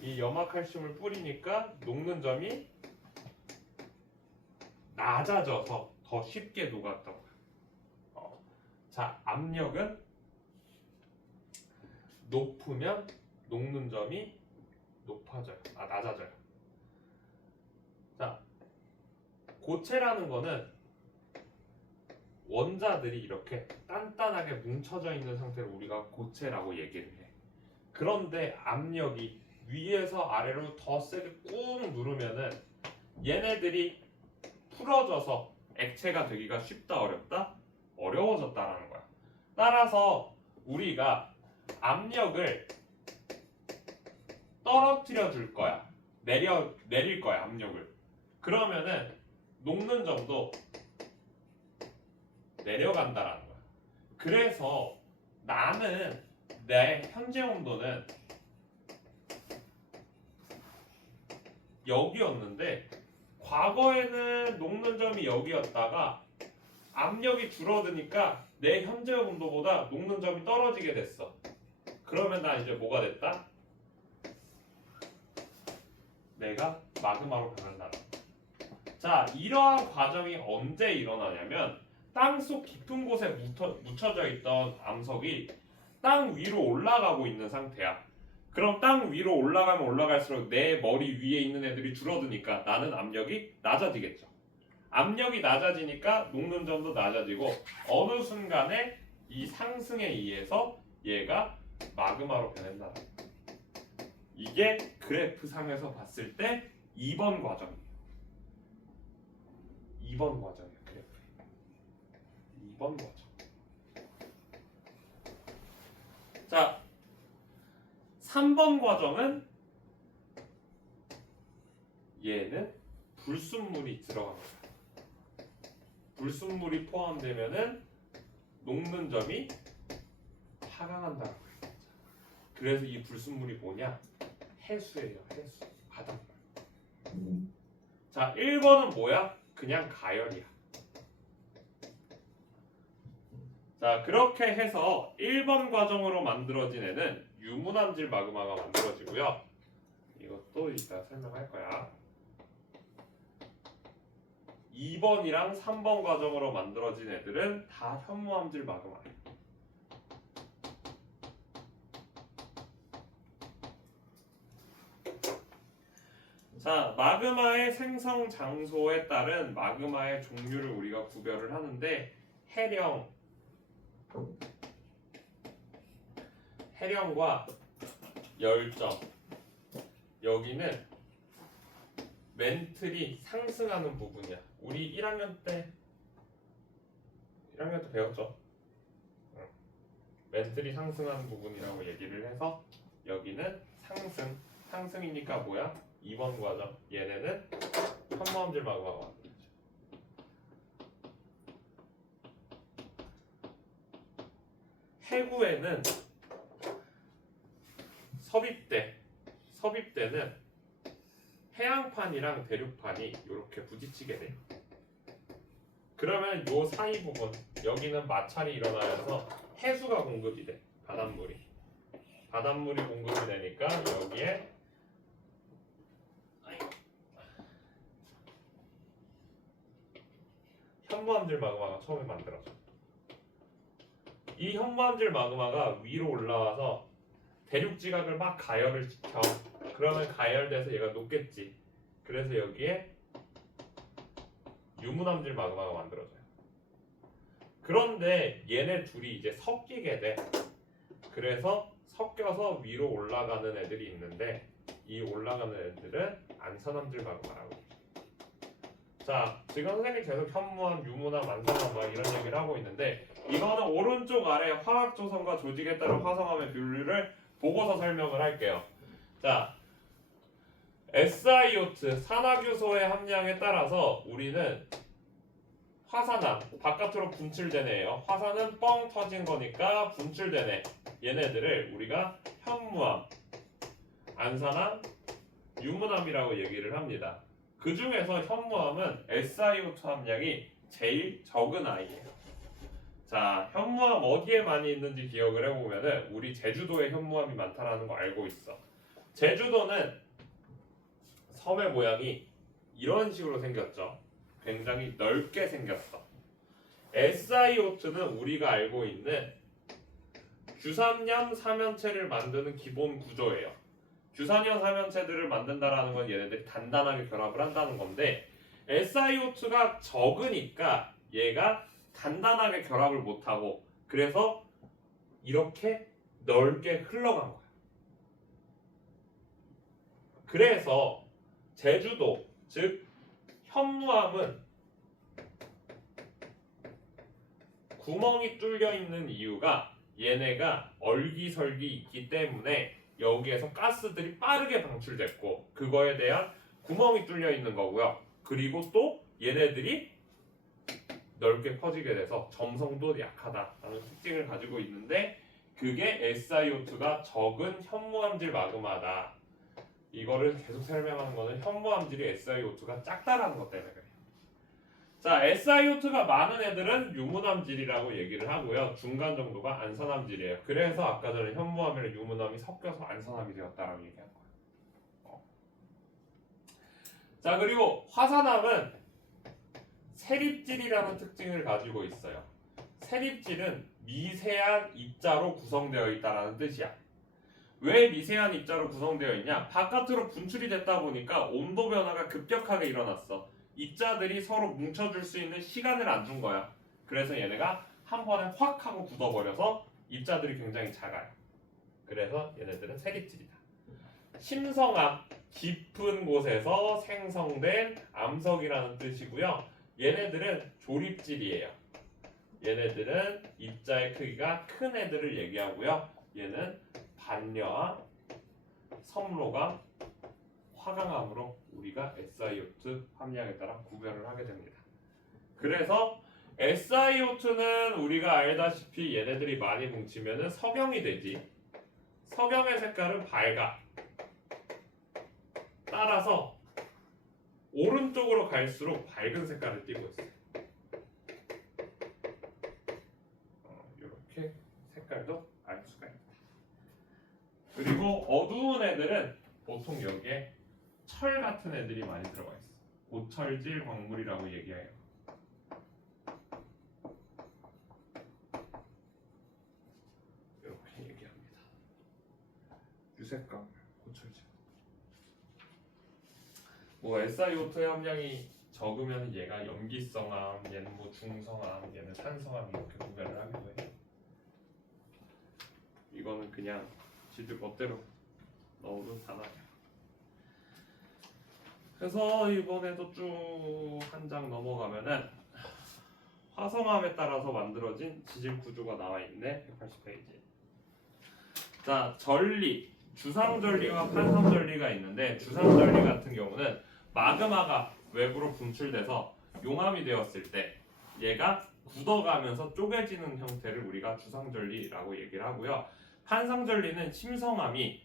이 염화칼슘을 뿌리니까 녹는 점이 낮아져서 더 쉽게 녹았다고. 자, 압력은 높으면 녹는 점이 낮아져요. 자, 고체라는 거는 원자들이 이렇게 단단하게 뭉쳐져 있는 상태를 우리가 고체라고 얘기를 해. 그런데 압력이 위에서 아래로 더 세게 꾹 누르면은 얘네들이 풀어져서 액체가 되기가 쉽다 어렵다? 어려워졌다라는 거야. 따라서 우리가 압력을 떨어뜨려 줄 거야. 내릴 거야, 압력을. 그러면은 녹는 점도 내려간다라는 거야. 그래서 나는 내 현재 온도는 여기였는데 과거에는 녹는 점이 여기였다가 압력이 줄어드니까 내 현재 온도보다 녹는 점이 떨어지게 됐어. 그러면 난 이제 뭐가 됐다? 내가 마그마로 변한다. 자, 이러한 과정이 언제 일어나냐면 땅속 깊은 곳에 묻혀져 있던 암석이 땅 위로 올라가고 있는 상태야. 그럼 땅 위로 올라가면 올라갈수록 내 머리 위에 있는 애들이 줄어드니까 나는 압력이 낮아지겠죠. 압력이 낮아지니까 녹는 점도 낮아지고 어느 순간에 이 상승에 의해서 얘가 마그마로 변한다. 이게 그래프상에서 봤을 때 2번 과정이에요. 2번 과정이에요. 그래프. 2번 과정. 자, 3번 과정은 얘는 불순물이 들어간 거야. 불순물이 포함되면은 녹는 점이 하강한다고 해요. 그래서 이 불순물이 뭐냐? 해수예요. 해수. 바닷물. 자, 1번은 뭐야? 그냥 가열이야. 자, 그렇게 해서 1번 과정으로 만들어진 애는 유문암질 마그마가 만들어지고요. 이것도 이따 설명할 거야. 2번이랑 3번 과정으로 만들어진 애들은 다 현무암질 마그마예요. 자, 마그마의 생성 장소에 따른 마그마의 종류를 우리가 구별을 하는데 해령과 열점, 여기는 멘틀이 상승하는 부분이야. 우리 1학년 때 배웠죠? 멘틀이 상승하는 부분이라고 얘기를 해서 여기는 상승이니까 뭐야? 2번 과정. 얘네는 현무암질 마그마가 만들어져. 해구에는 섭입대는 해양판이랑 대륙판이 이렇게 부딪히게 돼요. 그러면 요 사이 부분, 여기는 마찰이 일어나면서 해수가 공급이 돼. 바닷물이 공급이 되니까 여기에 현무암질 마그마가 처음에 만들어져. 이 현무암질 마그마가 위로 올라와서 대륙 지각을 막 가열을 시켜. 그러면 가열돼서 얘가 녹겠지. 그래서 여기에 유문암질 마그마가 만들어져요. 그런데 얘네 둘이 이제 섞이게 돼. 그래서 섞여서 위로 올라가는 애들이 있는데 이 올라가는 애들은 안산암질 마그마라고 해요. 자, 지금 선생님이 계속 현무암, 유문암, 안산암 막 이런 얘기를 하고 있는데 이거는 오른쪽 아래 화학 조성과 조직에 따른 화성암의 비율을 보고서 설명을 할게요. 자, SiO2 산화규소의 함량에 따라서 우리는 화산암 바깥으로 분출된 애예요. 화산은 뻥 터진 거니까 분출된 애. 얘네들을 우리가 현무암, 안산암, 유문암이라고 얘기를 합니다. 그 중에서 현무암은 SiO2 함량이 제일 적은 아이예요. 자, 현무암 어디에 많이 있는지 기억을 해보면은 우리 제주도에 현무암이 많다라는 거 알고 있어. 제주도는 섬의 모양이 이런 식으로 생겼죠. 굉장히 넓게 생겼어. SiO2는 우리가 알고 있는 규산염 사면체를 만드는 기본 구조예요. 규산염 사면체들을 만든다라는 건 얘네들이 단단하게 결합을 한다는 건데 SiO2가 적으니까 얘가 단단하게 결합을 못하고 그래서 이렇게 넓게 흘러간 거야. 그래서 제주도, 즉 현무암은 구멍이 뚫려 있는 이유가 얘네가 얼기설기 있기 때문에 여기에서 가스들이 빠르게 방출됐고 그거에 대한 구멍이 뚫려 있는 거고요. 그리고 또 얘네들이 넓게 퍼지게 돼서 점성도 약하다라는 특징을 가지고 있는데 그게 SiO2가 적은 현무암질 마그마다. 이거를 계속 설명하는 거는 현무암질이 SiO2가 작다라는 것 때문에 그래요. 자, SiO2가 많은 애들은 유문암질이라고 얘기를 하고요. 중간 정도가 안산암질이에요. 그래서 아까 전에 현무암이랑 유문암이 섞여서 안산암이 되었다라고 얘기한 거예요. 자, 그리고 화산암은 세립질이라는 특징을 가지고 있어요. 세립질은 미세한 입자로 구성되어 있다는 뜻이야. 왜 미세한 입자로 구성되어 있냐? 바깥으로 분출이 됐다 보니까 온도 변화가 급격하게 일어났어. 입자들이 서로 뭉쳐줄 수 있는 시간을 안 준 거야. 그래서 얘네가 한 번에 확 하고 굳어버려서 입자들이 굉장히 작아요. 그래서 얘네들은 세립질이다. 심성암, 깊은 곳에서 생성된 암석이라는 뜻이고요. 얘네들은 조립질이에요. 얘네들은 입자의 크기가 큰 애들을 얘기하고요. 얘는 반려암, 섬로암, 화강암으로 우리가 SiO2 함량에 따라 구별을 하게 됩니다. 그래서 SiO2는 우리가 알다시피 얘네들이 많이 뭉치면 석영이 되지. 석영의 색깔은 밝아. 따라서 오른쪽으로 갈수록 밝은 색깔을 띠고 있어요. 이렇게 색깔도 알 수가 있다. 그리고 어두운 애들은 보통 여기에 철 같은 애들이 많이 들어가 있어. 고철질 광물이라고 얘기해요. 이렇게 얘기합니다. 유색 광물, 고철질. 뭐 SiO2의 함량이 적으면 얘가 염기성암, 얘는 뭐 중성암, 얘는 산성암 이렇게 구별을 하기도 해요. 이거는 그냥 지들 멋대로 넣어둔 단어예요. 그래서 이번에도 쭉 한 장 넘어가면은 화성암에 따라서 만들어진 지질 구조가 나와 있네. 180페이지. 자, 전리, 주상전리와 판성전리가 있는데 주상전리 같은 경우는 마그마가 외부로 분출돼서 용암이 되었을 때 얘가 굳어가면서 쪼개지는 형태를 우리가 주상전리라고 얘기를 하고요. 판상전리는 심성암이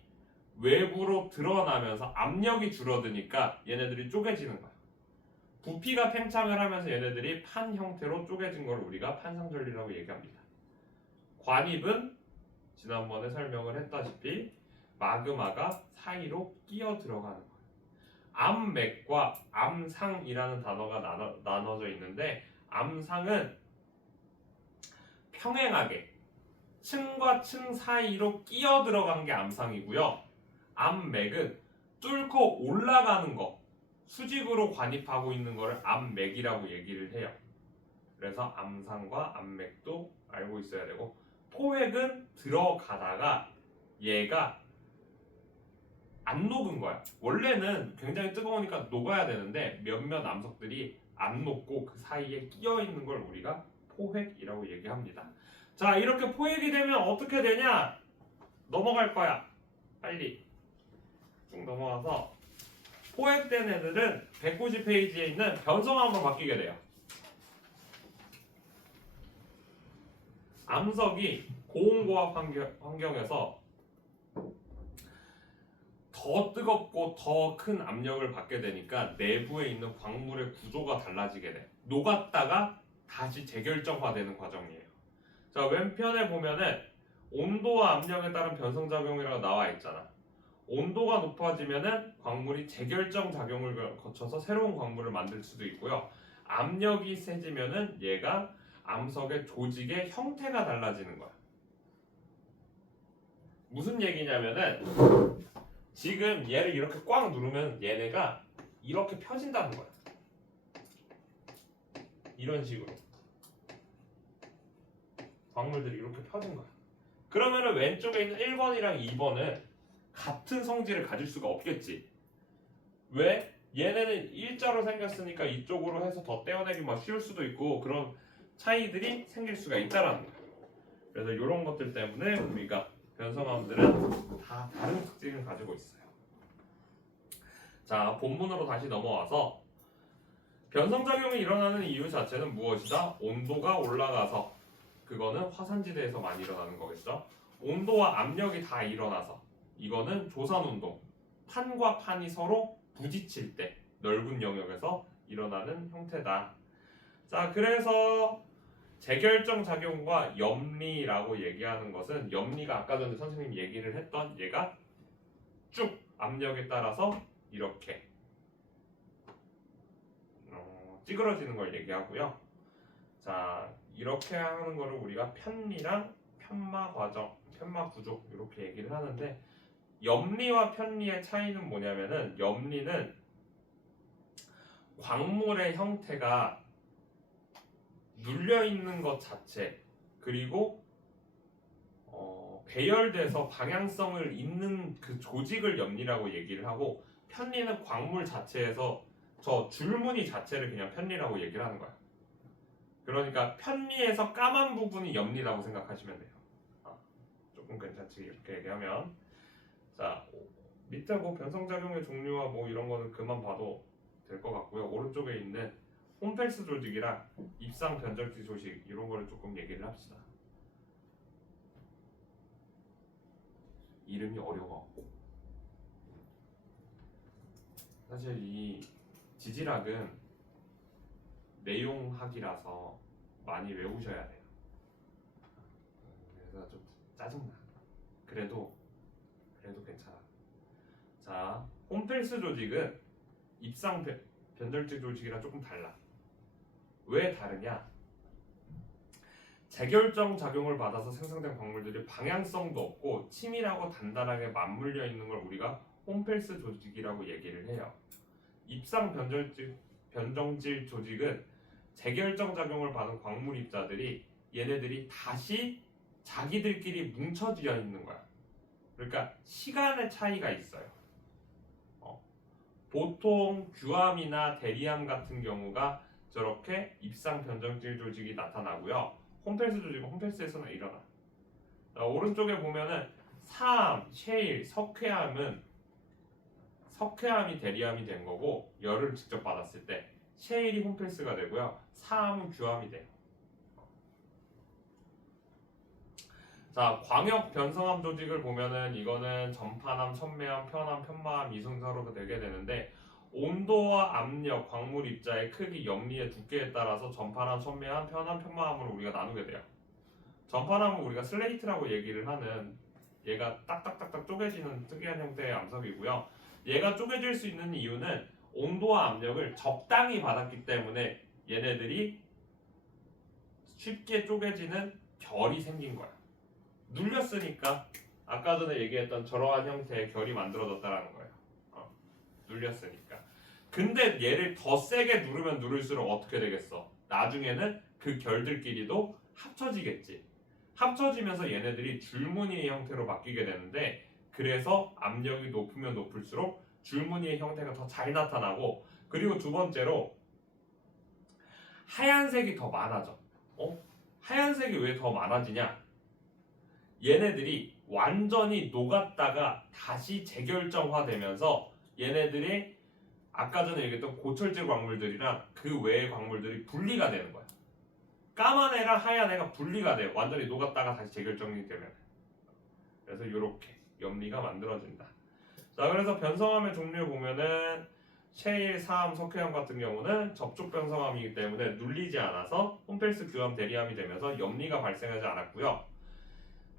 외부로 드러나면서 압력이 줄어드니까 얘네들이 쪼개지는 거야. 부피가 팽창을 하면서 얘네들이 판 형태로 쪼개진 걸 우리가 판상전리라고 얘기합니다. 관입은 지난번에 설명을 했다시피 마그마가 사이로 끼어 들어가는 거예요. 암맥과 암상이라는 단어가 나눠져 있는데 암상은 평행하게 층과 층 사이로 끼어 들어간 게 암상이고요. 암맥은 뚫고 올라가는 거, 수직으로 관입하고 있는 거를 암맥이라고 얘기를 해요. 그래서 암상과 암맥도 알고 있어야 되고, 포획은 들어가다가 얘가 안 녹은 거야. 원래는 굉장히 뜨거우니까 녹아야 되는데 몇몇 암석들이 안 녹고 그 사이에 끼어 있는 걸 우리가 포획이라고 얘기합니다. 자, 이렇게 포획이 되면 어떻게 되냐? 넘어갈 거야. 빨리 쭉 넘어가서 포획된 애들은 190페이지에 있는 변성암으로 바뀌게 돼요. 암석이 고온고압 환경에서 더 뜨겁고 더 큰 압력을 받게 되니까 내부에 있는 광물의 구조가 달라지게 돼. 녹았다가 다시 재결정화되는 과정이에요. 자, 왼편에 보면은 온도와 압력에 따른 변성작용이라고 나와 있잖아. 온도가 높아지면은 광물이 재결정 작용을 거쳐서 새로운 광물을 만들 수도 있고요. 압력이 세지면은 얘가 암석의 조직의 형태가 달라지는 거야. 무슨 얘기냐면은 지금 얘를 이렇게 꽉 누르면 얘네가 이렇게 펴진다는 거야. 이런 식으로 광물들이 이렇게 펴진 거야. 그러면은 왼쪽에 있는 1번이랑 2번은 같은 성질을 가질 수가 없겠지. 왜? 얘네는 일자로 생겼으니까 이쪽으로 해서 더 떼어내기 쉬울 수도 있고 그런 차이들이 생길 수가 있다라는 거예요. 그래서 이런 것들 때문에 우리가 변성암들은 다 다른 특징을 가지고 있어요. 자, 본문으로 다시 넘어와서 변성작용이 일어나는 이유 자체는 무엇이다? 온도가 올라가서, 그거는 화산지대에서 많이 일어나는 거겠죠. 온도와 압력이 다 일어나서, 이거는 조산운동, 판과 판이 서로 부딪힐 때 넓은 영역에서 일어나는 형태다. 자, 그래서 재결정 작용과 염리라고 얘기하는 것은, 염리가 아까 전에 선생님이 얘기를 했던 얘가 쭉 압력에 따라서 이렇게 찌그러지는 걸 얘기하고요. 자, 이렇게 하는 거를 우리가 편리랑 편마 과정, 편마 구조 이렇게 얘기를 하는데, 염리와 편리의 차이는 뭐냐면은, 염리는 광물의 형태가 눌려 있는 것 자체, 그리고 배열돼서 방향성을 잇는 그 조직을 염리라고 얘기를 하고, 편리는 광물 자체에서 저 줄무늬 자체를 그냥 편리라고 얘기를 하는 거야. 그러니까 편리에서 까만 부분이 염리라고 생각하시면 돼요. 조금 괜찮지 이렇게 얘기하면. 자, 밑에 뭐 변성작용의 종류와 뭐 이런 거는 그만 봐도 될 것 같고요. 오른쪽에 있는 홈펠스 조직이랑 입상 변절지 조직 이런 거를 조금 얘기를 합시다. 이름이 어려워. 사실 이 지질학은 내용학이라서 많이 외우셔야 돼요. 그래서 좀 짜증나. 그래도 괜찮아. 자, 홈펠스 조직은 입상 변절지 조직이랑 조금 달라. 왜 다르냐? 재결정 작용을 받아서 생성된 광물들이 방향성도 없고 치밀하고 단단하게 맞물려 있는 걸 우리가 홈펠스 조직이라고 얘기를 해요. 입상 변정질 조직은 재결정 작용을 받은 광물 입자들이 얘네들이 다시 자기들끼리 뭉쳐져 있는 거야. 그러니까 시간의 차이가 있어요. 보통 규암이나 대리암 같은 경우가 저렇게 입상 변정질 조직이 나타나고요. 홈펠스 조직은 홈펠스에서는 일어나. 자, 오른쪽에 보면은 사암, 셰일, 석회암은 석회암이 대리암이 된 거고 열을 직접 받았을 때 셰일이 홈펠스가 되고요. 사암은 규암이 돼요. 자, 광역 변성암 조직을 보면은 이거는 전파암, 천매암, 편암, 편마암 이 순서로 되게 되는데, 온도와 압력, 광물 입자의 크기, 염리의 두께에 따라서 전파암, 천매암, 편암, 편마암으로 우리가 나누게 돼요. 전파암은 우리가 슬레이트라고 얘기를 하는, 얘가 딱딱딱딱 쪼개지는 특이한 형태의 암석이고요. 얘가 쪼개질 수 있는 이유는 온도와 압력을 적당히 받았기 때문에 얘네들이 쉽게 쪼개지는 결이 생긴 거야. 눌렸으니까 아까 전에 얘기했던 저러한 형태의 결이 만들어졌다라는 거예요. 눌렸으니까. 근데 얘를 더 세게 누르면 누를수록 어떻게 되겠어? 나중에는 그 결들끼리도 합쳐지겠지. 합쳐지면서 얘네들이 줄무늬의 형태로 바뀌게 되는데, 그래서 압력이 높으면 높을수록 줄무늬의 형태가 더 잘 나타나고, 그리고 두 번째로 하얀색이 더 많아져. 하얀색이 왜 더 많아지냐? 얘네들이 완전히 녹았다가 다시 재결정화되면서 얘네들이 아까 전에 얘기했던 고철질 광물들이랑 그 외의 광물들이 분리가 되는 거야. 까만 애랑 하얀 애가 분리가 돼요. 완전히 녹았다가 다시 재결정이 되면. 그래서 이렇게 염리가 만들어진다. 자, 그래서 변성암의 종류 보면은 셰일, 사암, 석회암 같은 경우는 접촉 변성암이기 때문에 눌리지 않아서 홈펠스 규암, 대리암이 되면서 염리가 발생하지 않았고요.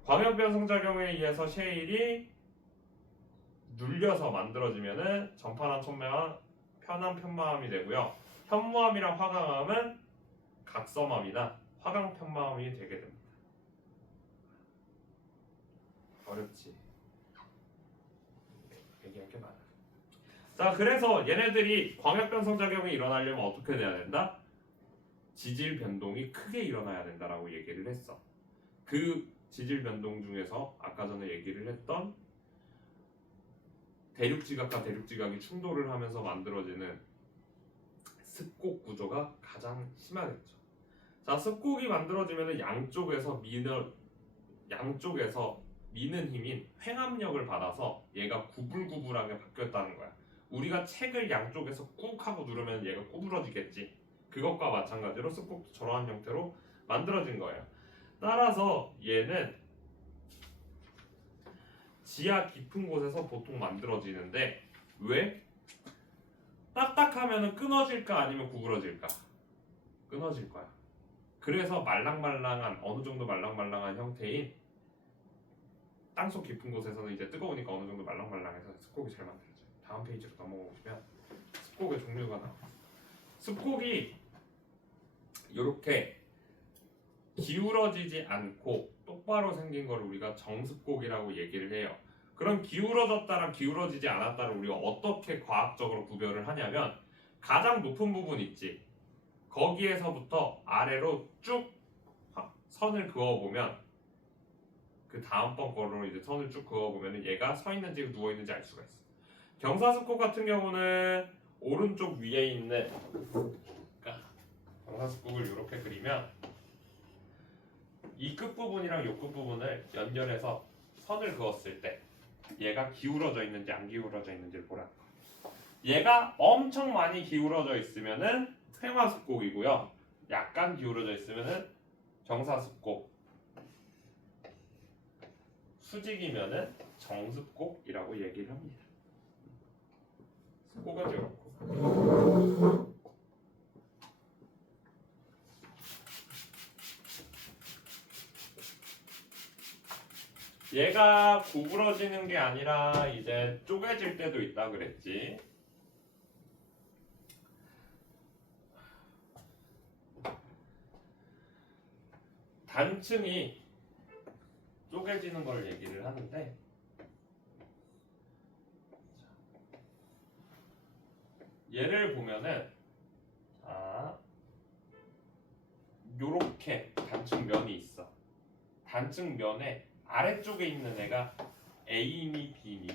광역 변성작용에 의해서 셰일이 눌려서 만들어지면은 전파암, 천매암, 편암, 편마암이 되고요. 현무암이랑 화강암은 각섬암이나 화강편마암이 되게 됩니다. 어렵지? 얘기할 게 많아. 자, 그래서 얘네들이 광역 변성작용이 일어나려면 어떻게 돼야 된다? 지질 변동이 크게 일어나야 된다라고 얘기를 했어. 그 지질 변동 중에서 아까 전에 얘기를 했던 대륙지각과 대륙지각이 충돌을 하면서 만들어지는 습곡 구조가 가장 심하겠죠. 자, 습곡이 만들어지면은 양쪽에서 미는 힘인 횡압력을 받아서 얘가 구불구불하게 바뀌었다는 거야. 우리가 책을 양쪽에서 꾹 하고 누르면 얘가 구부러지겠지. 그것과 마찬가지로 습곡도 저러한 형태로 만들어진 거예요. 따라서 얘는 지하 깊은 곳에서 보통 만들어지는데 왜? 딱딱하면 끊어질까 아니면 구부러질까? 끊어질 거야. 그래서 말랑말랑한 어느 정도 말랑말랑한 형태인 땅속 깊은 곳에서는 이제 뜨거우니까 어느 정도 말랑말랑해서 습곡이 잘 만들어져요. 다음 페이지로 넘어가 보시면 습곡의 종류가 나와요. 습곡이 이렇게 기울어지지 않고 똑바로 생긴 걸 우리가 정습곡이라고 얘기를 해요. 그럼 기울어졌다랑 기울어지지 않았다를 우리가 어떻게 과학적으로 구별을 하냐면 가장 높은 부분 있지. 거기에서부터 아래로 쭉 선을 그어보면 그 다음번 거로 이제 선을 쭉 그어보면 얘가 서 있는지 누워 있는지 알 수가 있어. 경사습곡 같은 경우는 오른쪽 위에 있는 경사습곡을 이렇게 그리면 이 끝부분이랑 이 끝부분을 연결해서 선을 그었을 때 얘가 기울어져 있는지 안 기울어져 있는지를 보라는 거야. 얘가 엄청 많이 기울어져 있으면은 횡화습곡이고요. 약간 기울어져 있으면은 경사습곡. 수직이면은 정습곡이라고 얘기를 합니다. 습곡은 이렇고. 얘가 구부러지는 게 아니라 이제 쪼개질 때도 있다 그랬지. 단층이 쪼개지는 걸 얘기를 하는데 얘를 보면은 자 요렇게 단층 면이 있어. 단층 면에 아래쪽에 있는 애가 A니 B니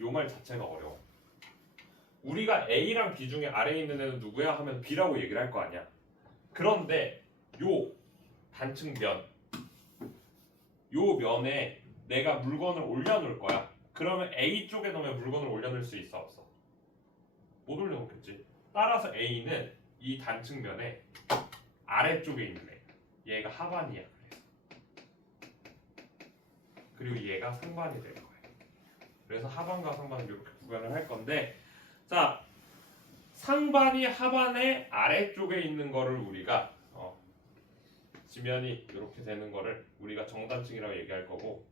요 말 자체가 어려워. 우리가 A랑 B 중에 아래에 있는 애는 누구야 하면 B라고 얘기를 할 거 아니야. 그런데 요 단층 면, 요 면에 내가 물건을 올려놓을 거야. 그러면 A 쪽에 놓으면 물건을 올려놓을 수 있어 없어? 못 올려놓겠지. 따라서 A는 이 단층 면에 아래쪽에 있는 애. 얘가 하반이야. 그리고 얘가 상반이 될 거예요. 그래서 하반과 상반을 이렇게 구별을 할 건데, 자 상반이 하반의 아래쪽에 있는 거를 우리가 지면이 이렇게 되는 거를 우리가 정단층이라고 얘기할 거고,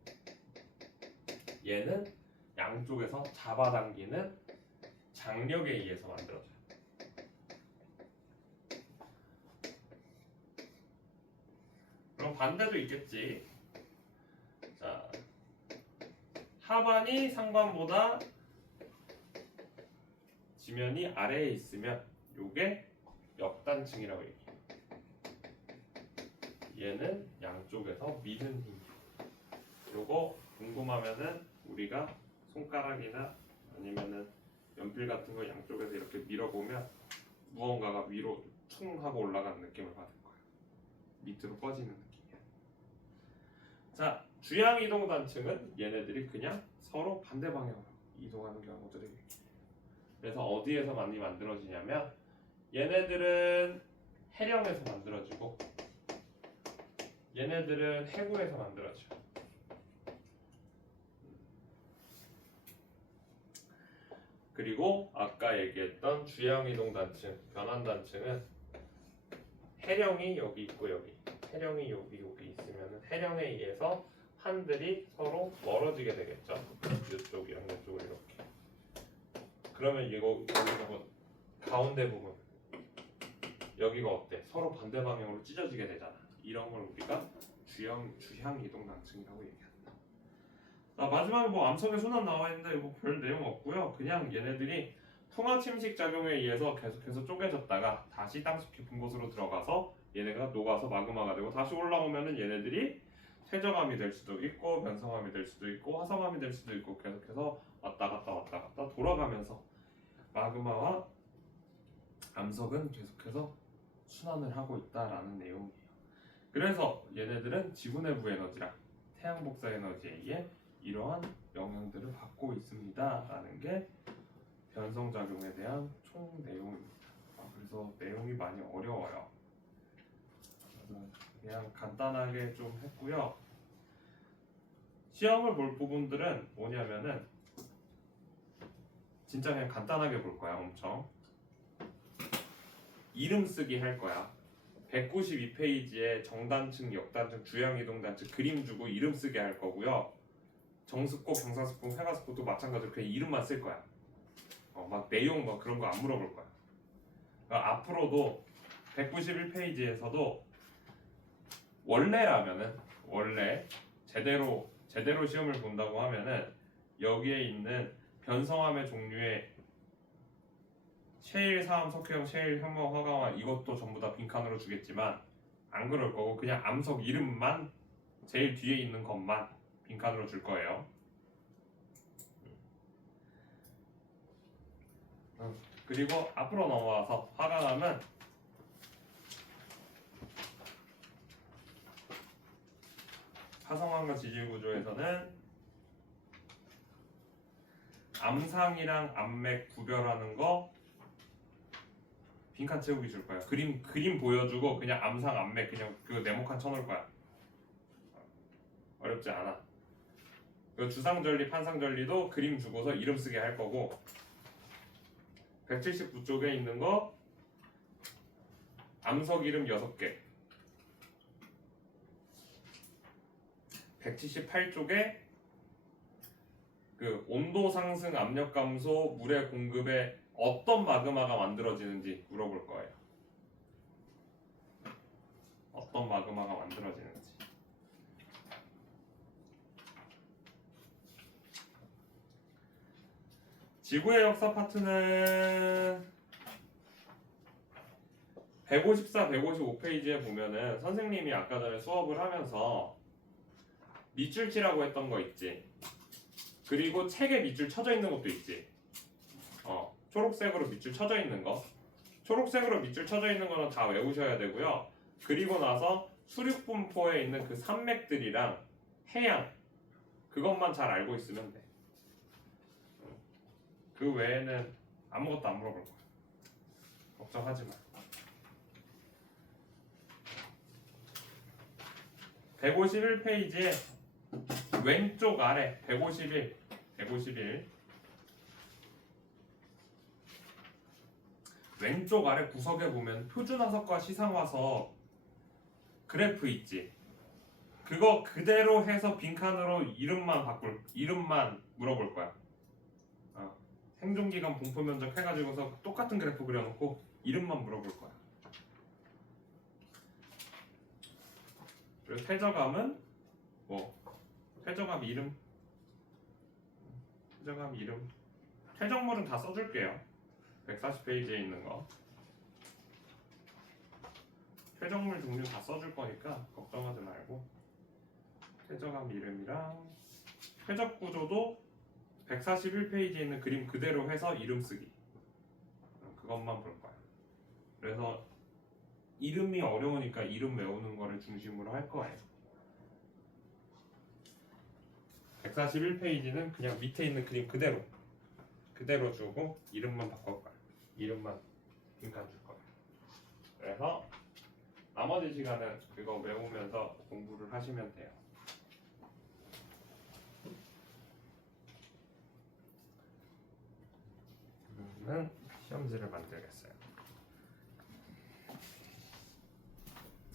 얘는 양쪽에서 잡아당기는 장력에 의해서 만들어져요. 그럼 반대도 있겠지. 자, 하반이 상반보다 지면이 아래에 있으면 요게 역단층이라고 얘기해요. 얘는 양쪽에서 미는 힘. 요거 궁금하면은 우리가 손가락이나 아니면은 연필 같은 거 양쪽에서 이렇게 밀어보면 무언가가 위로 퉁 하고 올라가는 느낌을 받을 거예요. 밑으로 꺼지는 느낌이야. 자, 주양 이동 단층은 얘네들이 그냥 서로 반대 방향으로 이동하는 경우들이 있어요. 그래서 어디에서 많이 만들어지냐면 얘네들은 해령에서 만들어지고 얘네들은 해구에서 만들어져. 그리고 아까 얘기했던 주양이동 단층, 변환 단층은 해령이 여기 있고 여기, 해령이 여기 있으면 해령에 의해서 판들이 서로 멀어지게 되겠죠. 이쪽이랑 이쪽을 이렇게. 그러면 이거 가운데 부분 여기가 어때? 서로 반대 방향으로 찢어지게 되잖아. 이런 걸 우리가 주향 이동 단층이라고 얘기한다. 자, 마지막에 뭐 암석의 순환 나와 있는데 이거 별 내용 없고요. 그냥 얘네들이 풍화 침식 작용에 의해서 계속해서 쪼개졌다가 다시 땅속 깊은 곳으로 들어가서 얘네가 녹아서 마그마가 되고 다시 올라오면은 얘네들이 퇴적암이 될 수도 있고 변성암이 될 수도 있고 화성암이 될 수도 있고 계속해서 왔다 갔다 돌아가면서 마그마와 암석은 계속해서 순환을 하고 있다라는 내용이에요. 그래서 얘네들은 지구 내부 에너지랑 태양 복사 에너지에 의해 이러한 영향들을 받고 있습니다라는 게 변성작용에 대한 총 내용입니다. 그래서 내용이 많이 어려워요. 그래서 그냥 간단하게 좀 했고요. 시험을 볼 부분들은 뭐냐면은 진짜 그냥 간단하게 볼 거야. 엄청 이름 쓰기 할 거야. 192페이지에 정단층, 역단층, 주향이동단층 그림 주고 이름 쓰게 할 거고요. 정습고, 경사습고, 회가습고도 마찬가지로 그냥 이름만 쓸 거야. 막 내용 막 그런 거 안 물어볼 거야. 그러니까 앞으로도 191페이지에서도 원래 제대로 시험을 본다고 하면은 여기에 있는 변성함의 종류의 셰일, 사암, 석회형, 셰일, 현무암, 화강암 이것도 전부 다 빈칸으로 주겠지만 안 그럴 거고 그냥 암석 이름만 제일 뒤에 있는 것만 빈칸으로 줄 거예요. 그리고 앞으로 넘어와서 화강암은 화성암과 지질구조에서는 암상이랑 암맥 구별하는 거 빈칸 채우기 줄 거야. 그림 보여주고 그냥 암상, 암맥 그냥 그 네모칸 쳐놓을 거야. 어렵지 않아. 그 주상절리, 판상절리도 그림 주고서 이름 쓰게 할 거고 179쪽에 있는 거 암석 이름 6개 178쪽에 그 온도 상승, 압력 감소, 물의 공급에 어떤 마그마가 만들어지는지 물어볼 거예요. 어떤 마그마가 만들어지는지. 지구의 역사 파트는 154, 155페이지에 보면은 선생님이 아까 전에 수업을 하면서 밑줄치라고 했던 거 있지. 그리고 책에 밑줄 쳐져 있는 것도 있지. 초록색으로 밑줄 쳐져 있는 거. 초록색으로 밑줄 쳐져 있는 거는 다 외우셔야 되고요. 그리고 나서 수륙분포에 있는 그 산맥들이랑 해양 그것만 잘 알고 있으면 돼. 그 외에는 아무것도 안 물어볼 거야. 걱정하지 마. 151페이지에 왼쪽 아래 151 왼쪽 아래 구석에 보면 표준화석과 시상화석 그래프 있지. 그거 그대로 해서 빈칸으로 이름만 물어볼 거야. 생존기간, 분포 면적 해가지고서 똑같은 그래프 그려놓고 이름만 물어볼 거야. 그리고 퇴적암은 퇴적암 이름 퇴적물은 다 써줄게요. 140페이지에 있는 거 퇴적물 종류 다 써줄 거니까 걱정하지 말고 퇴적암 이름이랑 퇴적 구조도 141페이지에 있는 그림 그대로 해서 이름 쓰기 그것만 볼 거야. 그래서 이름이 어려우니까 이름 외우는 거를 중심으로 할 거예요. 141페이지는 그냥 밑에 있는 그림 그대로 주고 이름만 바꿀 거야. 이름만 빈칸 줄 거야. 그래서 나머지 시간은 그거 외우면서 공부를 하시면 돼요. 그러면 시험지를 만들겠어요.